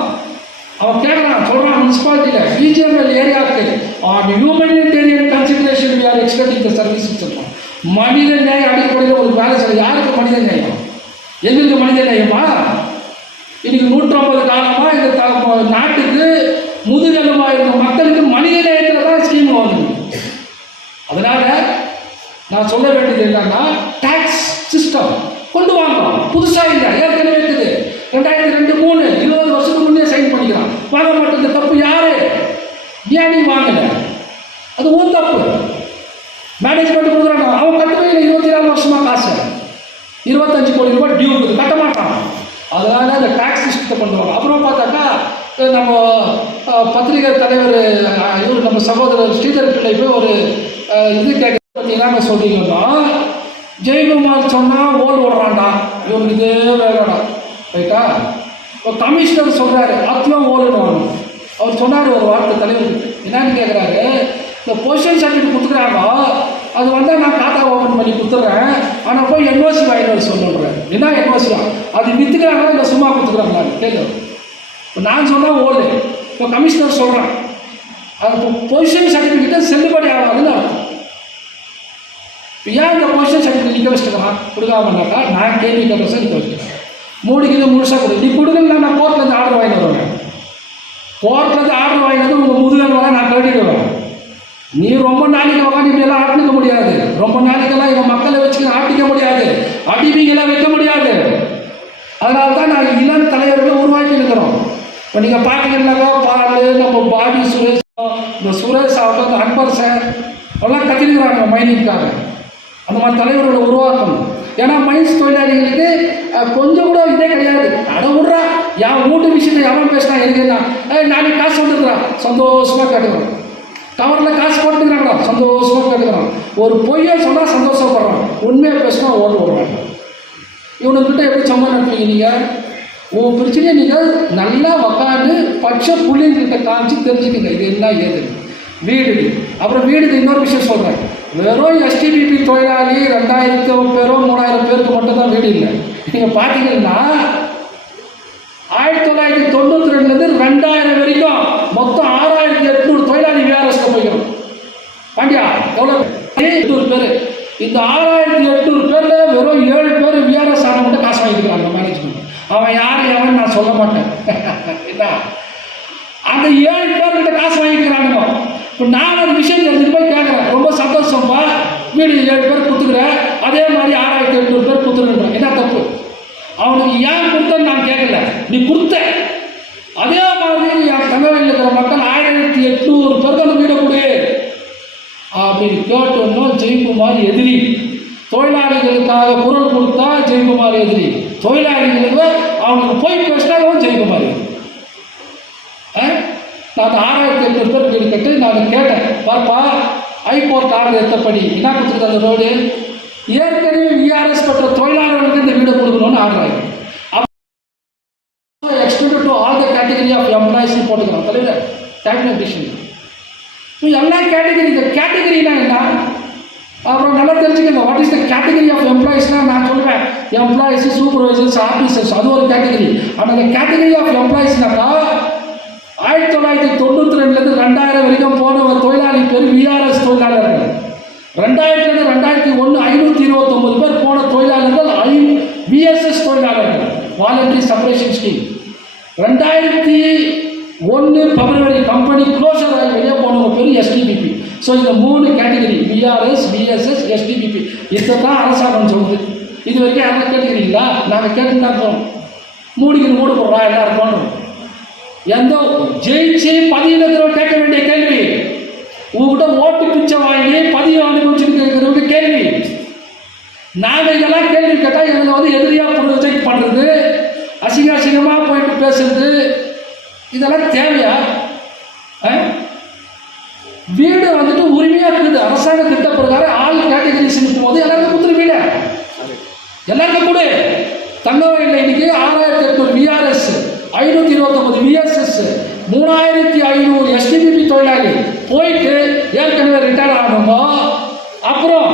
அவன் கேட்குறான், சொல்கிறான் முனிசிபாலிட்டியில் பிஜிஎம்எல் ஏரியாவுக்கு on humanitarian consideration we are extending the services சொல்கிறோம். மனித நியாய அடிப்படையில் ஒரு வேலை செய்ய யாருக்கு மனித நியாயம்? எங்களுக்கு மனித நியாயமா? இன்னைக்கு 150 காலமாக இந்த நாட்டுக்கு முதுகெலும்பாக இருந்த மக்களுக்கு மனித நியாயத்தில் தான் ஸ்கீம் வந்து. அதனால நான் சொல்ல வேண்டியது என்னன்னா, டாக்ஸ் சிஸ்டம் கொண்டு வாங்க. புதுசாக இல்லை, ஏற்கனவே இருக்குது. 2002, 2003 20 வருஷத்துக்கு முன்னே சைன் பண்ணிக்கிறான். வாங்க மாட்டேன். இந்த தப்பு யாரு? ஏன் நீ வாங்கல? அது உன் தப்பு. மேனேஜ்மெண்ட் கொடுக்குறாங்க, அவன் கட்டவே இல்லை. 24 வருஷமா காசு 25 கோடி ரூபாய் டியூ இருக்குது, கட்ட மாட்டான். அதனால அந்த டாக்ஸ் சிஸ்டத்தை கொண்டு வாங்க. அப்புறம் பார்த்தாக்கா நம்ம பத்திரிகை தலைவர் இவர் நம்ம சகோதரர் ஸ்ரீதர் பிள்ளை போய் ஒரு இது கேட்க பார்த்தீங்கன்னா சொல்றீங்கன்னா, ஜெயக்குமார் சொன்னால் ஓல் ஓடுறான்டா, இவனுக்கு இதே வேலைடா, ரைட்டா? இப்போ கமிஷனர் சொல்கிறாரு, அத்தெல்லாம் ஓடுன்னு வரணும். அவர் சொன்னார் ஒரு வார்த்தை தலைவர் என்னன்னு கேட்குறாரு, இந்த பொசிஷன் சர்டிஃபிகேட் கொடுத்துக்கிறாங்க, அது வந்தால் நான் காத்தா ஓப்பன் பண்ணி கொடுத்துட்றேன், ஆனால் போய் என்ஓசி வாங்கிட்டு சொல்லுறேன். என்ன என்ஓசியா? அது விற்றுக்கிறாங்களா இல்லை சும்மா கொடுத்துக்கிறாங்களா கேட்கு. இப்போ நான் சொன்னால் ஓடு. இப்போ கமிஷனர் சொல்கிறேன், அது பொசிஷன் சர்டிஃபிகேட்டை செல்லுபடி ஆகாதுன்னு அர்த்தம். இப்போ ஏன் இந்த பொசிஷன் சர்டிஃபிகேட் நிற்க வச்சுக்கிறான் கொடுக்காமனாக்கா, நான் கேள்வி கேட்க நிற்க வச்சுக்கிறேன். மூடிக்கிறது முழுசாக கொடு, நீ கொடுக்கல நான் கோர்ட்லேருந்து ஆர்டர் வாங்கிட்டு வருவேன். கோர்ட்லேருந்து ஆர்டர் வாங்கினது உங்கள் முதுகல் வர நான் கட்டிடுவேன். நீ ரொம்ப நாளைக்கு உட்காந்து இப்படியெல்லாம் ஆட்டிக்க முடியாது. ரொம்ப நாளைக்கெல்லாம் எங்கள் மக்களை வச்சு ஆட்டிக்க முடியாது, அடிமைகளாக வைக்க முடியாது. அதனால தான் நாங்கள் இளம் தலைவர்களை உருவாக்கி இருக்கிறோம். இப்போ நீங்கள் பார்த்தீங்கன்னாக்கா பால் நம்ம பாபி சுரேஷ், இந்த சுரேஷ் ஆகட்டும், இந்த அன்பர் சார் எல்லாம் கத்திருக்கிறாங்க மைனிங்காக. அந்த மாதிரி தலைவர்களை உருவாக்கணும். ஏன்னா மைன்ஸ் தொழிலாளிகளுக்கு கொஞ்சம் கூட இதே கிடையாது. அதை விட்றா, என் வீட்டு விஷயத்தை எவன் பேசினா எனக்கு என்ன, நாளைக்கு காசு வந்துருக்குறான் சந்தோஷமாக கேட்டுக்கிறான். கவரில் காசு போட்டுக்கிறாங்களா சந்தோஷமாக கேட்டுக்கிறான். ஒரு பொய்யை சொன்னால் சந்தோஷப்படுறான், உண்மையாக பேசினா ஓட்டு விடுறாங்க. இவனுக்கிட்ட எப்படி சம்பளம் நடத்துவீங்க நீங்கள்? உன் பிரச்சனையை நீங்கள் நல்லா உக்காந்து பட்ச புள்ளிங்கிட்ட காமிச்சு தெரிஞ்சுக்கங்க இது என்ன ஏது. வீடு, அப்புறம் வீடுக்கு இன்னொரு விஷயம் சொல்கிறேன். வெறும் எஸ்டிபிபி தொழிலாளி 2000 பேரோ 3000 பேருக்கு மட்டும் தான் வீடு இல்லை. நீங்கள் பார்த்தீங்கன்னா 1992 2000 வரைக்கும் மொத்தம் 6800 தொழிலாளி விஆர்எஸ்க்கு போய்க்கிறோம். பாண்டியா எவ்வளோ 800 பேர். இந்த 6800 பேரில் வெறும் 7 பேர் விஆர்எஸ் ஆனவங்க காசு வாங்கிக்கிறாங்க மேனேஜ்மெண்ட். அவன் யார் எவன் நான் சொல்ல மாட்டேன். என்ன அந்த 7 பேர்கிட்ட காசு வாங்கிக்கிறானுங்க. இப்போ நான் ஒரு விஷயம் தெரிஞ்சுட்டு போய் கேட்குறேன், ரொம்ப சந்தோஷம்பா வீடு 7 பேர் கொடுத்துக்கிறேன், அதே மாதிரி 6800 பேர் கொடுத்துருன்றேன். என்ன தப்பு? அவனுக்கு ஏன் கொடுத்தன்னு நான் கேட்கல, நீ கொடுத்த. அதே மாதிரி என் தங்கவையில் இருக்கிற மக்கள் 1800 பேருக்கு அந்த வீடை கொடு அப்படின்னு கேட்டோம்னா ஜெயக்குமார் எதிரி. தொழிலாளிகளுக்காக குரல் கொடுத்தா ஜெயக்குமார் எதிரி, தொழிலாளிகளுக்கு அவனுக்கு போய் பேசினாலும் ஜெயக்குமார் எதிரி. நான் 6800 பேர் வீடு கட்டு நான் கேட்டேன், பார்ப்பா ஹைகோர்ட் ஆர்டர் எத்தப்படி என்ன கொடுத்துருக்கு அந்த ரோடு, ஏற்கனவே விஆர்எஸ் பெற்ற தொழிலாளர்களுக்கு இந்த வீடு கொடுக்கணும்னு ஆர்டர் ஆகிடும். Extended to all the category of employees போட்டுக்கிறோம் தலைவர் கேபினட் டிசிஷன். எல்லா கேட்டகரி, இந்த கேட்டகரினா என்ன அப்புறம் நல்லா தெரிஞ்சுக்கங்க. What is the category of எம்ப்ளாயிஸ்னால் நான் சொல்கிறேன், எம்ப்ளாயிஸ், சூப்பர்வைசர்ஸ், ஆஃபீஸர்ஸ் அது ஒரு கேட்டகரி. ஆனால் அந்த கேட்டகரி ஆஃப் எம்ப்ளாயிஸ்னாக்கா 1992 2000 வரைக்கும் போன தொழிலாளி பேர் விஆர்எஸ் தொழிலாளர்கள். 2000 2001 529 பேர் போன தொழிலாளர்கள் விஎஸ்எஸ் தொழிலாளர்கள், வாலண்டரி செப்பரேஷன் ஸ்கீம். 2001 பிப்ரவரி கம்பெனி க்ளோசர் ஆகி வெளியே போனவங்க பேர் எஸ்டிபிபி. ஸோ இந்த 3 கேட்டகரி விஆர்எஸ், விஎஸ்எஸ், எஸ்டிபிபி. இதை தான் அரசாங்கம் சொல்லுது. இது வரைக்கும் யாரும் கேட்டுக்கிறீங்களா? நாங்கள் கேட்டு தான் இருக்கோம். மூடிக்கு மூடு போடுறா எல்லாருக்கும். எந்த ஜெயிச்சு பதிவு கேட்க வேண்டிய கேள்வி, உங்ககிட்ட ஓட்டு பிச்சை வாங்கி பதிவு அனுபவிச்சுட்டு கேள்வி. நாங்கள் இதெல்லாம் கேள்வி கேட்டால் எங்களை வந்து எதிரியாக ப்ரொஜெக்ட் பண்ணுறது, அசிங்கமாக போயிட்டு பேசுறது, இதெல்லாம் தேவையா? வீடு வந்துட்டு உரிமையாக இருக்குது. அரசாங்க திட்ட பிரகாரம் ஆள் கேட்டகரிஸ் இருக்கும் போது எல்லாருக்கும் கொடுத்துரு வீடு, எல்லாருக்கும் கொடு. தங்கவயலில் இன்னைக்கு 6800 விஆர்எஸ், 529 விஎஸ்எஸ், 3500 எஸ்டிபிபி தொழிலாளி போயிட்டு ஏற்கனவே ரிட்டையர் ஆகணுமோ, அப்புறம்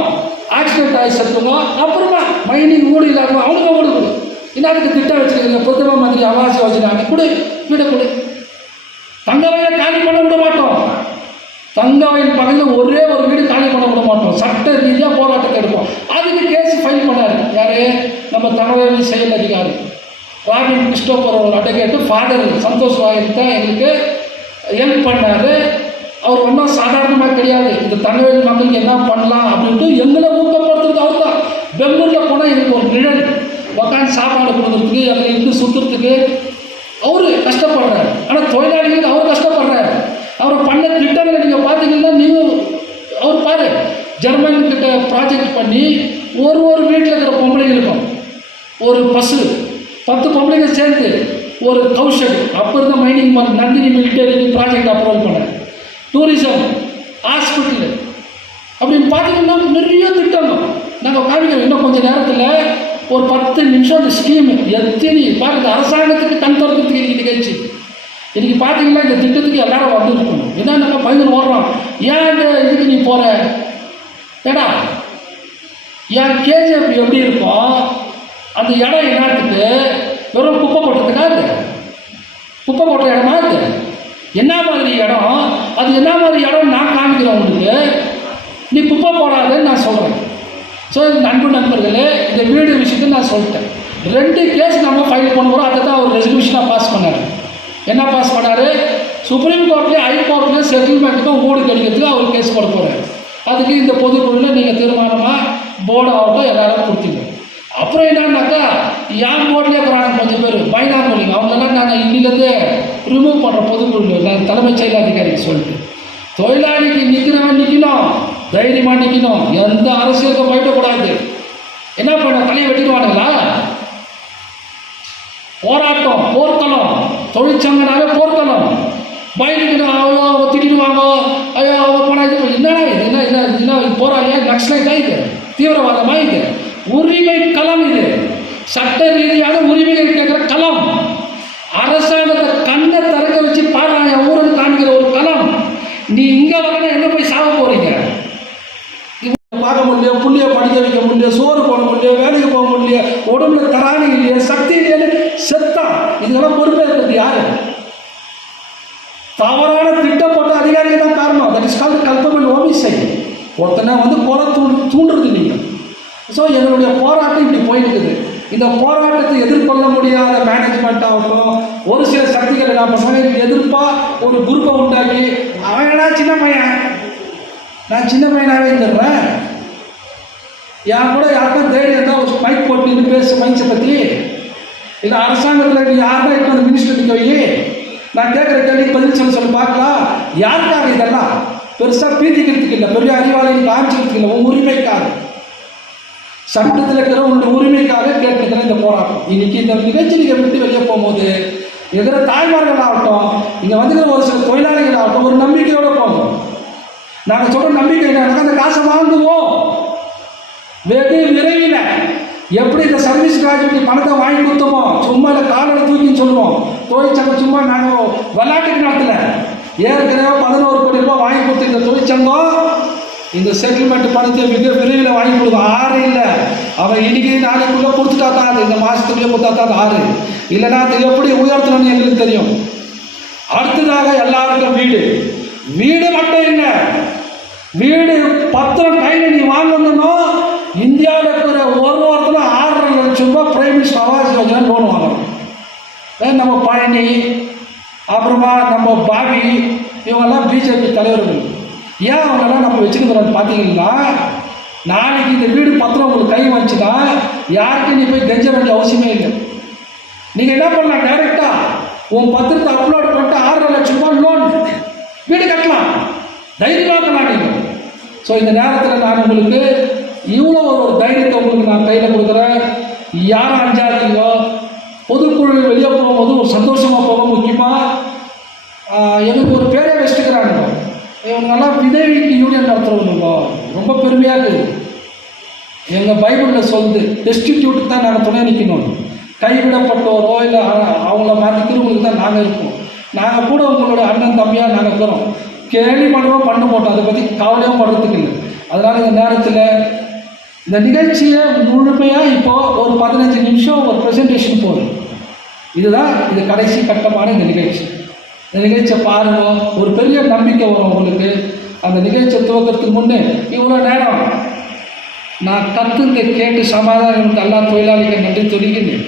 ஆக்சிடென்ட் ஆகி செத்துங்க, அப்புறமா மைனிங் ஊடு இல்லாமல் அவனுக்கு கொடுக்கணும். இன்னும் திட்டம் வச்சுருக்கீங்க, பிரதம மந்திரி ஆவாஸ் யோஜனா கொடு, வீடை கொடு. தங்கவயலை காலி பண்ண விட மாட்டோம். தங்கவயல் பகுதியில் ஒரே ஒரு வீடு காலி பண்ண விட மாட்டோம். சட்ட ரீதியாக போராட்டத்தை எடுப்போம். அதுக்கு கேஸ் ஃபைல் பண்ணாரு யாரு? நம்ம தங்கவயல் செயல் அதிகாரி ராபின் கிறிஸ்டோபர் ஒரு அட்வொகேட்டு ஃபாதர் சந்தோஷ் ராயல் தான் எங்களுக்கு ஹெல்ப் பண்ணாரு. அவர் ஒன்றும் சாதாரணமாக கிடையாது. இந்த தங்கவயல் மக்களுக்கு என்ன பண்ணலாம் அப்படின்ட்டு எங்களை ஊக்கப்படுத்துறது அவர் தான். பெங்களூரில் போனால் எனக்கு ஒரு நிழல் உக்காந்து சாப்பாடு கொடுக்குறதுக்கு எங்களை இருந்து சுற்றுறதுக்கு அவரு கஷ்டப்படுறாரு. ஆனால் தொழிலாளிகளுக்கு அவர் கஷ்டப்படுறாரு. அவர் பண்ண திட்டங்களை நீங்கள் பார்த்தீங்கன்னா நீங்கள் அவர் பாரு ஜெர்மன் கிட்ட ப்ராஜெக்ட் பண்ணி ஒரு வீட்டில் இருக்கிற பொம்பளைங்களுக்கும் ஒரு பசு 10 பொம்பளைங்க சேர்ந்து ஒரு கௌஷல் அப்போ இருந்த mining Nandini military project approval பண்ணேன். டூரிசம் ஹாஸ்பிட்டலு அப்படின்னு பார்த்தீங்கன்னா நிறைய திட்டங்கள் நாங்கள் காமிக்கிறோம். இன்னும் கொஞ்சம் நேரத்தில் ஒரு 10 நிமிஷம் அந்த ஸ்கீம் எத்தனை பாருங்க அரசாங்கத்துக்கு கண் திறக்கிறதுக்கு இன்னைக்கு நிகழ்ச்சி. இன்னைக்கு பார்த்தீங்கன்னா இந்த திட்டத்துக்கு எல்லாரும் வந்துருக்கணும். ஏன்னா நாங்கள் பயந்து ஓடுறோம். ஏன் இந்த இதுக்கு நீ போகிற ஏடா என் கேஜிஎஃப் எப்படி இருக்கும் அந்த இடம் என்னத்துக்கு வெறும் குப்பை போட்டதுக்கா? அது குப்பை போட்ட இடமா? அது என்ன மாதிரி இடம்? அது என்ன மாதிரி இடம் நான் காமிக்கிறேன் உங்களுக்கு. நீ குப்பை போடாதேன்னு நான் சொல்கிறேன். ஸோ நண்பர்களே இந்த வீடு விஷயத்தை நான் சொல்லிட்டேன். 2 கேஸ் நம்ம ஃபைல் பண்ணுறோம். அதை தான் அவர் ரெசல்யூஷனாக பாஸ் பண்ணார். என்ன பாஸ் பண்ணார்? சுப்ரீம் கோர்ட்லேயே ஹைகோர்ட்லேயே செட்டில்மெண்ட்டுக்கும் வீடு கிடைக்கிறதுக்கு அவர் கேஸ் போட போகிறார். அதுக்கு இந்த பொதுக்குழுவில் நீங்கள் தீர்மானமாக போர்டு ஆகட்டும் எல்லாரும் கொடுத்தீங்க. அப்புறம் என்னன்னாக்கா என் போர்ட்லேயே இருக்கிறாங்க கொஞ்சம் பேர் பைனாமொழிங்க அவங்களெல்லாம் நாங்கள் இன்னிலேருந்து ரிமூவ் பண்ணுற பொதுக்குழு நான் தலைமைச் செயல் அதிகாரிக்கு சொல்லிட்டு தொழிலாளிக்கு நிற்கிறவன் நிற்கணும், தைரியமாக நிற்கணும், எந்த அரசியலுக்கும் போயிடக்கூடாது. என்ன பண்ண தலையை வெட்டிடுவானுங்களா? போராட்டம் போர்க்களம் தொழிற்சங்கனாவே போர்க்களம் பயணிக்கணும். அவ்வளோ திட்டிடுவாங்க. ஐயோ அவர் போனால் இது என்னடா இது என்ன போராளியா நக்சலைட்டா இது தீவிரவாதமாக இது உரிமை களம். இது சட்ட ரீதியான உரிமைகள் கேட்குற களம். அரசாங்கத்தை கண்ணை திறக்க வச்சு பாடுறாங்க ஊருக்கு காமிக்கிற ஒரு களம். நீ இங்கே வரணும் எங்கே போய் சாக போகிறீங்க? பார்க்க முடியல, புள்ளியை படிக்க வைக்க முடியல, சோறு போட முடியல, வேலைக்கு போக முடியல, உடம்புல தராணி இல்லையே, சக்தி இல்லையே, செத்தான். இதெல்லாம் பொறுப்பேற்கிறது யாரு? தவறான திட்டம் போட்ட அதிகாரிகள் தான் காரணம். That is called culpable homicide. ஒருத்தனை கொலை தூண்டுறது நீங்கள். ஸோ எங்களுடைய போராட்டம் இப்படி போயிருக்குது. இந்த போராட்டத்தை எதிர்கொள்ள முடியாத மேனேஜ்மெண்ட் ஆகட்டும் ஒரு சில சக்திகள் என்ன பண்ணுவாங்க எதிர்ப்பாக ஒரு குரூப்பை உண்டாக்கி அவனா சின்ன பையன் நான் சின்ன பையனாகவே இருந்துடுறேன் என் கூட யாருக்கும் தைரியம் தான் ஒரு மைக் போட்டு பேச மைச்சை பற்றி இல்லை அரசாங்கத்தில் நீ யாருன்னா இப்போ அந்த மினிஸ்டர் நிற்க வை நான் கேட்குற கேள்வி பதில் சொல்லி பார்க்கலாம். யாருக்காக இதெல்லாம் பெருசாக பீதிக்கிறதுக்கு இல்லை, பெரிய அறிவாளிகள் காமிச்சிக்கிறதுக்கு இல்லை, உன் உரிமைக்காக சட்டத்தில் இருக்கிற உங்களுடைய உரிமைக்காக கேட்டுக்கிற இந்த போராட்டம். இன்னைக்கு இந்த நிகழ்ச்சி நீங்கள் விட்டு வெளியே போகும்போது இருக்கிற தாய்மார்கள் ஆகட்டும் இங்கே வந்துக்கிற ஒரு சில தொழிலாளிகள் ஆகட்டும் ஒரு நம்பிக்கையோடு போகணும். நாங்கள் சொல்கிற நம்பிக்கை என்னன்னா அந்த காசை வாங்குவோம் வெகு விரைவில். எப்படி இந்த சர்வீஸ் கிராஜுவேட் பணத்தை வாங்கி கொடுத்தோமோ சும்மா இல்லை காலில் தூக்கின்னு சொல்லுவோம். தொழிற்சங்கம் சும்மா நாங்கள் விளையாட்டுக்கு நடத்தல. ஏற்கனவே 11 கோடி ரூபாய் வாங்கி கொடுத்து இந்த தொழிற்சங்கம் இந்த செட்டில்மெண்ட் பணத்தை மிக விரைவில் வாங்கி கொடுக்கும். 6 இல்லை அவன் இன்னைக்கு நாளைக்குள்ளே கொடுத்துட்டா தான் அது இந்த மாதத்துக்குள்ளே கொடுத்தா தான் அது 6 இல்லைன்னா அது எப்படி உயர்த்தணும்னு எங்களுக்கு தெரியும். அடுத்ததாக எல்லாருக்கும் வீடு மட்டும் இல்லை வீடு பத்திரம் கையில் நீ வாங்கணும்னா இந்தியாவில் இருக்கிற ஒருத்தரும் 6.5 லட்சம் ரூபாய் prime minister Awas Yojana loan வாங்கணும். நம்ம பழனி அப்புறமா நம்ம பாபி இவங்கெல்லாம் பிஜேபி தலைவர்கள். ஏன் அவங்கெல்லாம் நம்ம வச்சுருக்கிறோம் பார்த்தீங்கன்னா நாளைக்கு இந்த வீடு பத்திரம் உங்களுக்கு கை வந்துச்சுன்னா யாருக்கும் நீ போய் கெஞ்ச வேண்டிய அவசியமே இல்லை. நீங்கள் என்ன பண்ணலாம் டைரெக்டாக உன் பத்திரத்தை அப்லோட் பண்ணிட்டு 6.5 லட்சம் ரூபாய் லோன் வீடு கட்டலாம், தைரியமாக்கலாம் நீங்கள். ஸோ இந்த நேரத்தில் நான் உங்களுக்கு இவ்வளோ ஒரு தைரியத்தை உங்களுக்கு நான் கையில் கொடுக்குறேன். யாரும் அஞ்சாதீங்க. பொதுக்குழு வெளியே போகும்போது ஒரு சந்தோஷமாக போக முக்கியமாக எனக்கு ஒரு பேரே வச்சுக்கிறாங்க. இவங்கெல்லாம் விதவிக்கு யூனியன் நடத்துகிறவங்க ரொம்ப பெருமையாக இருக்குது. எங்கள் பைபிளில் சொல்லுது டெஸ்டிடியூட்டுக்கு தான் நாங்கள் துணை நிற்கணும். கைவிடப்பட்டோரோ இல்லை அவங்கள மதிக்கிறவங்களுக்கு தான் நாங்கள் இருக்கோம். நாங்கள் கூட உங்களோட அண்ணன் தம்பியாக நாங்கள் இருக்கிறோம். கேள்வி பண்ணுறோம் பண்ண போட்டோம், அதை பற்றி கவலையும் படுறதுக்கு இல்லை. அதனால் இந்த நேரத்தில் இந்த நிகழ்ச்சியை முழுமையாக இப்போது ஒரு 15 நிமிஷம் ஒரு ப்ரெசன்டேஷன் போதும். இது கடைசி கட்டமான இந்த நிகழ்ச்சி. இந்த நிகழ்ச்சியை பாருங்க, ஒரு பெரிய நம்பிக்கை வரும் உங்களுக்கு. அந்த நிகழ்ச்சியை துவக்கிறதுக்கு முன்னே இவ்வளோ நேரம் நான் கற்றுங்க கேட்டு சமாதானம் எல்லா தொழிலாளிகள் நன்றி சொல்லிக்கினேன்.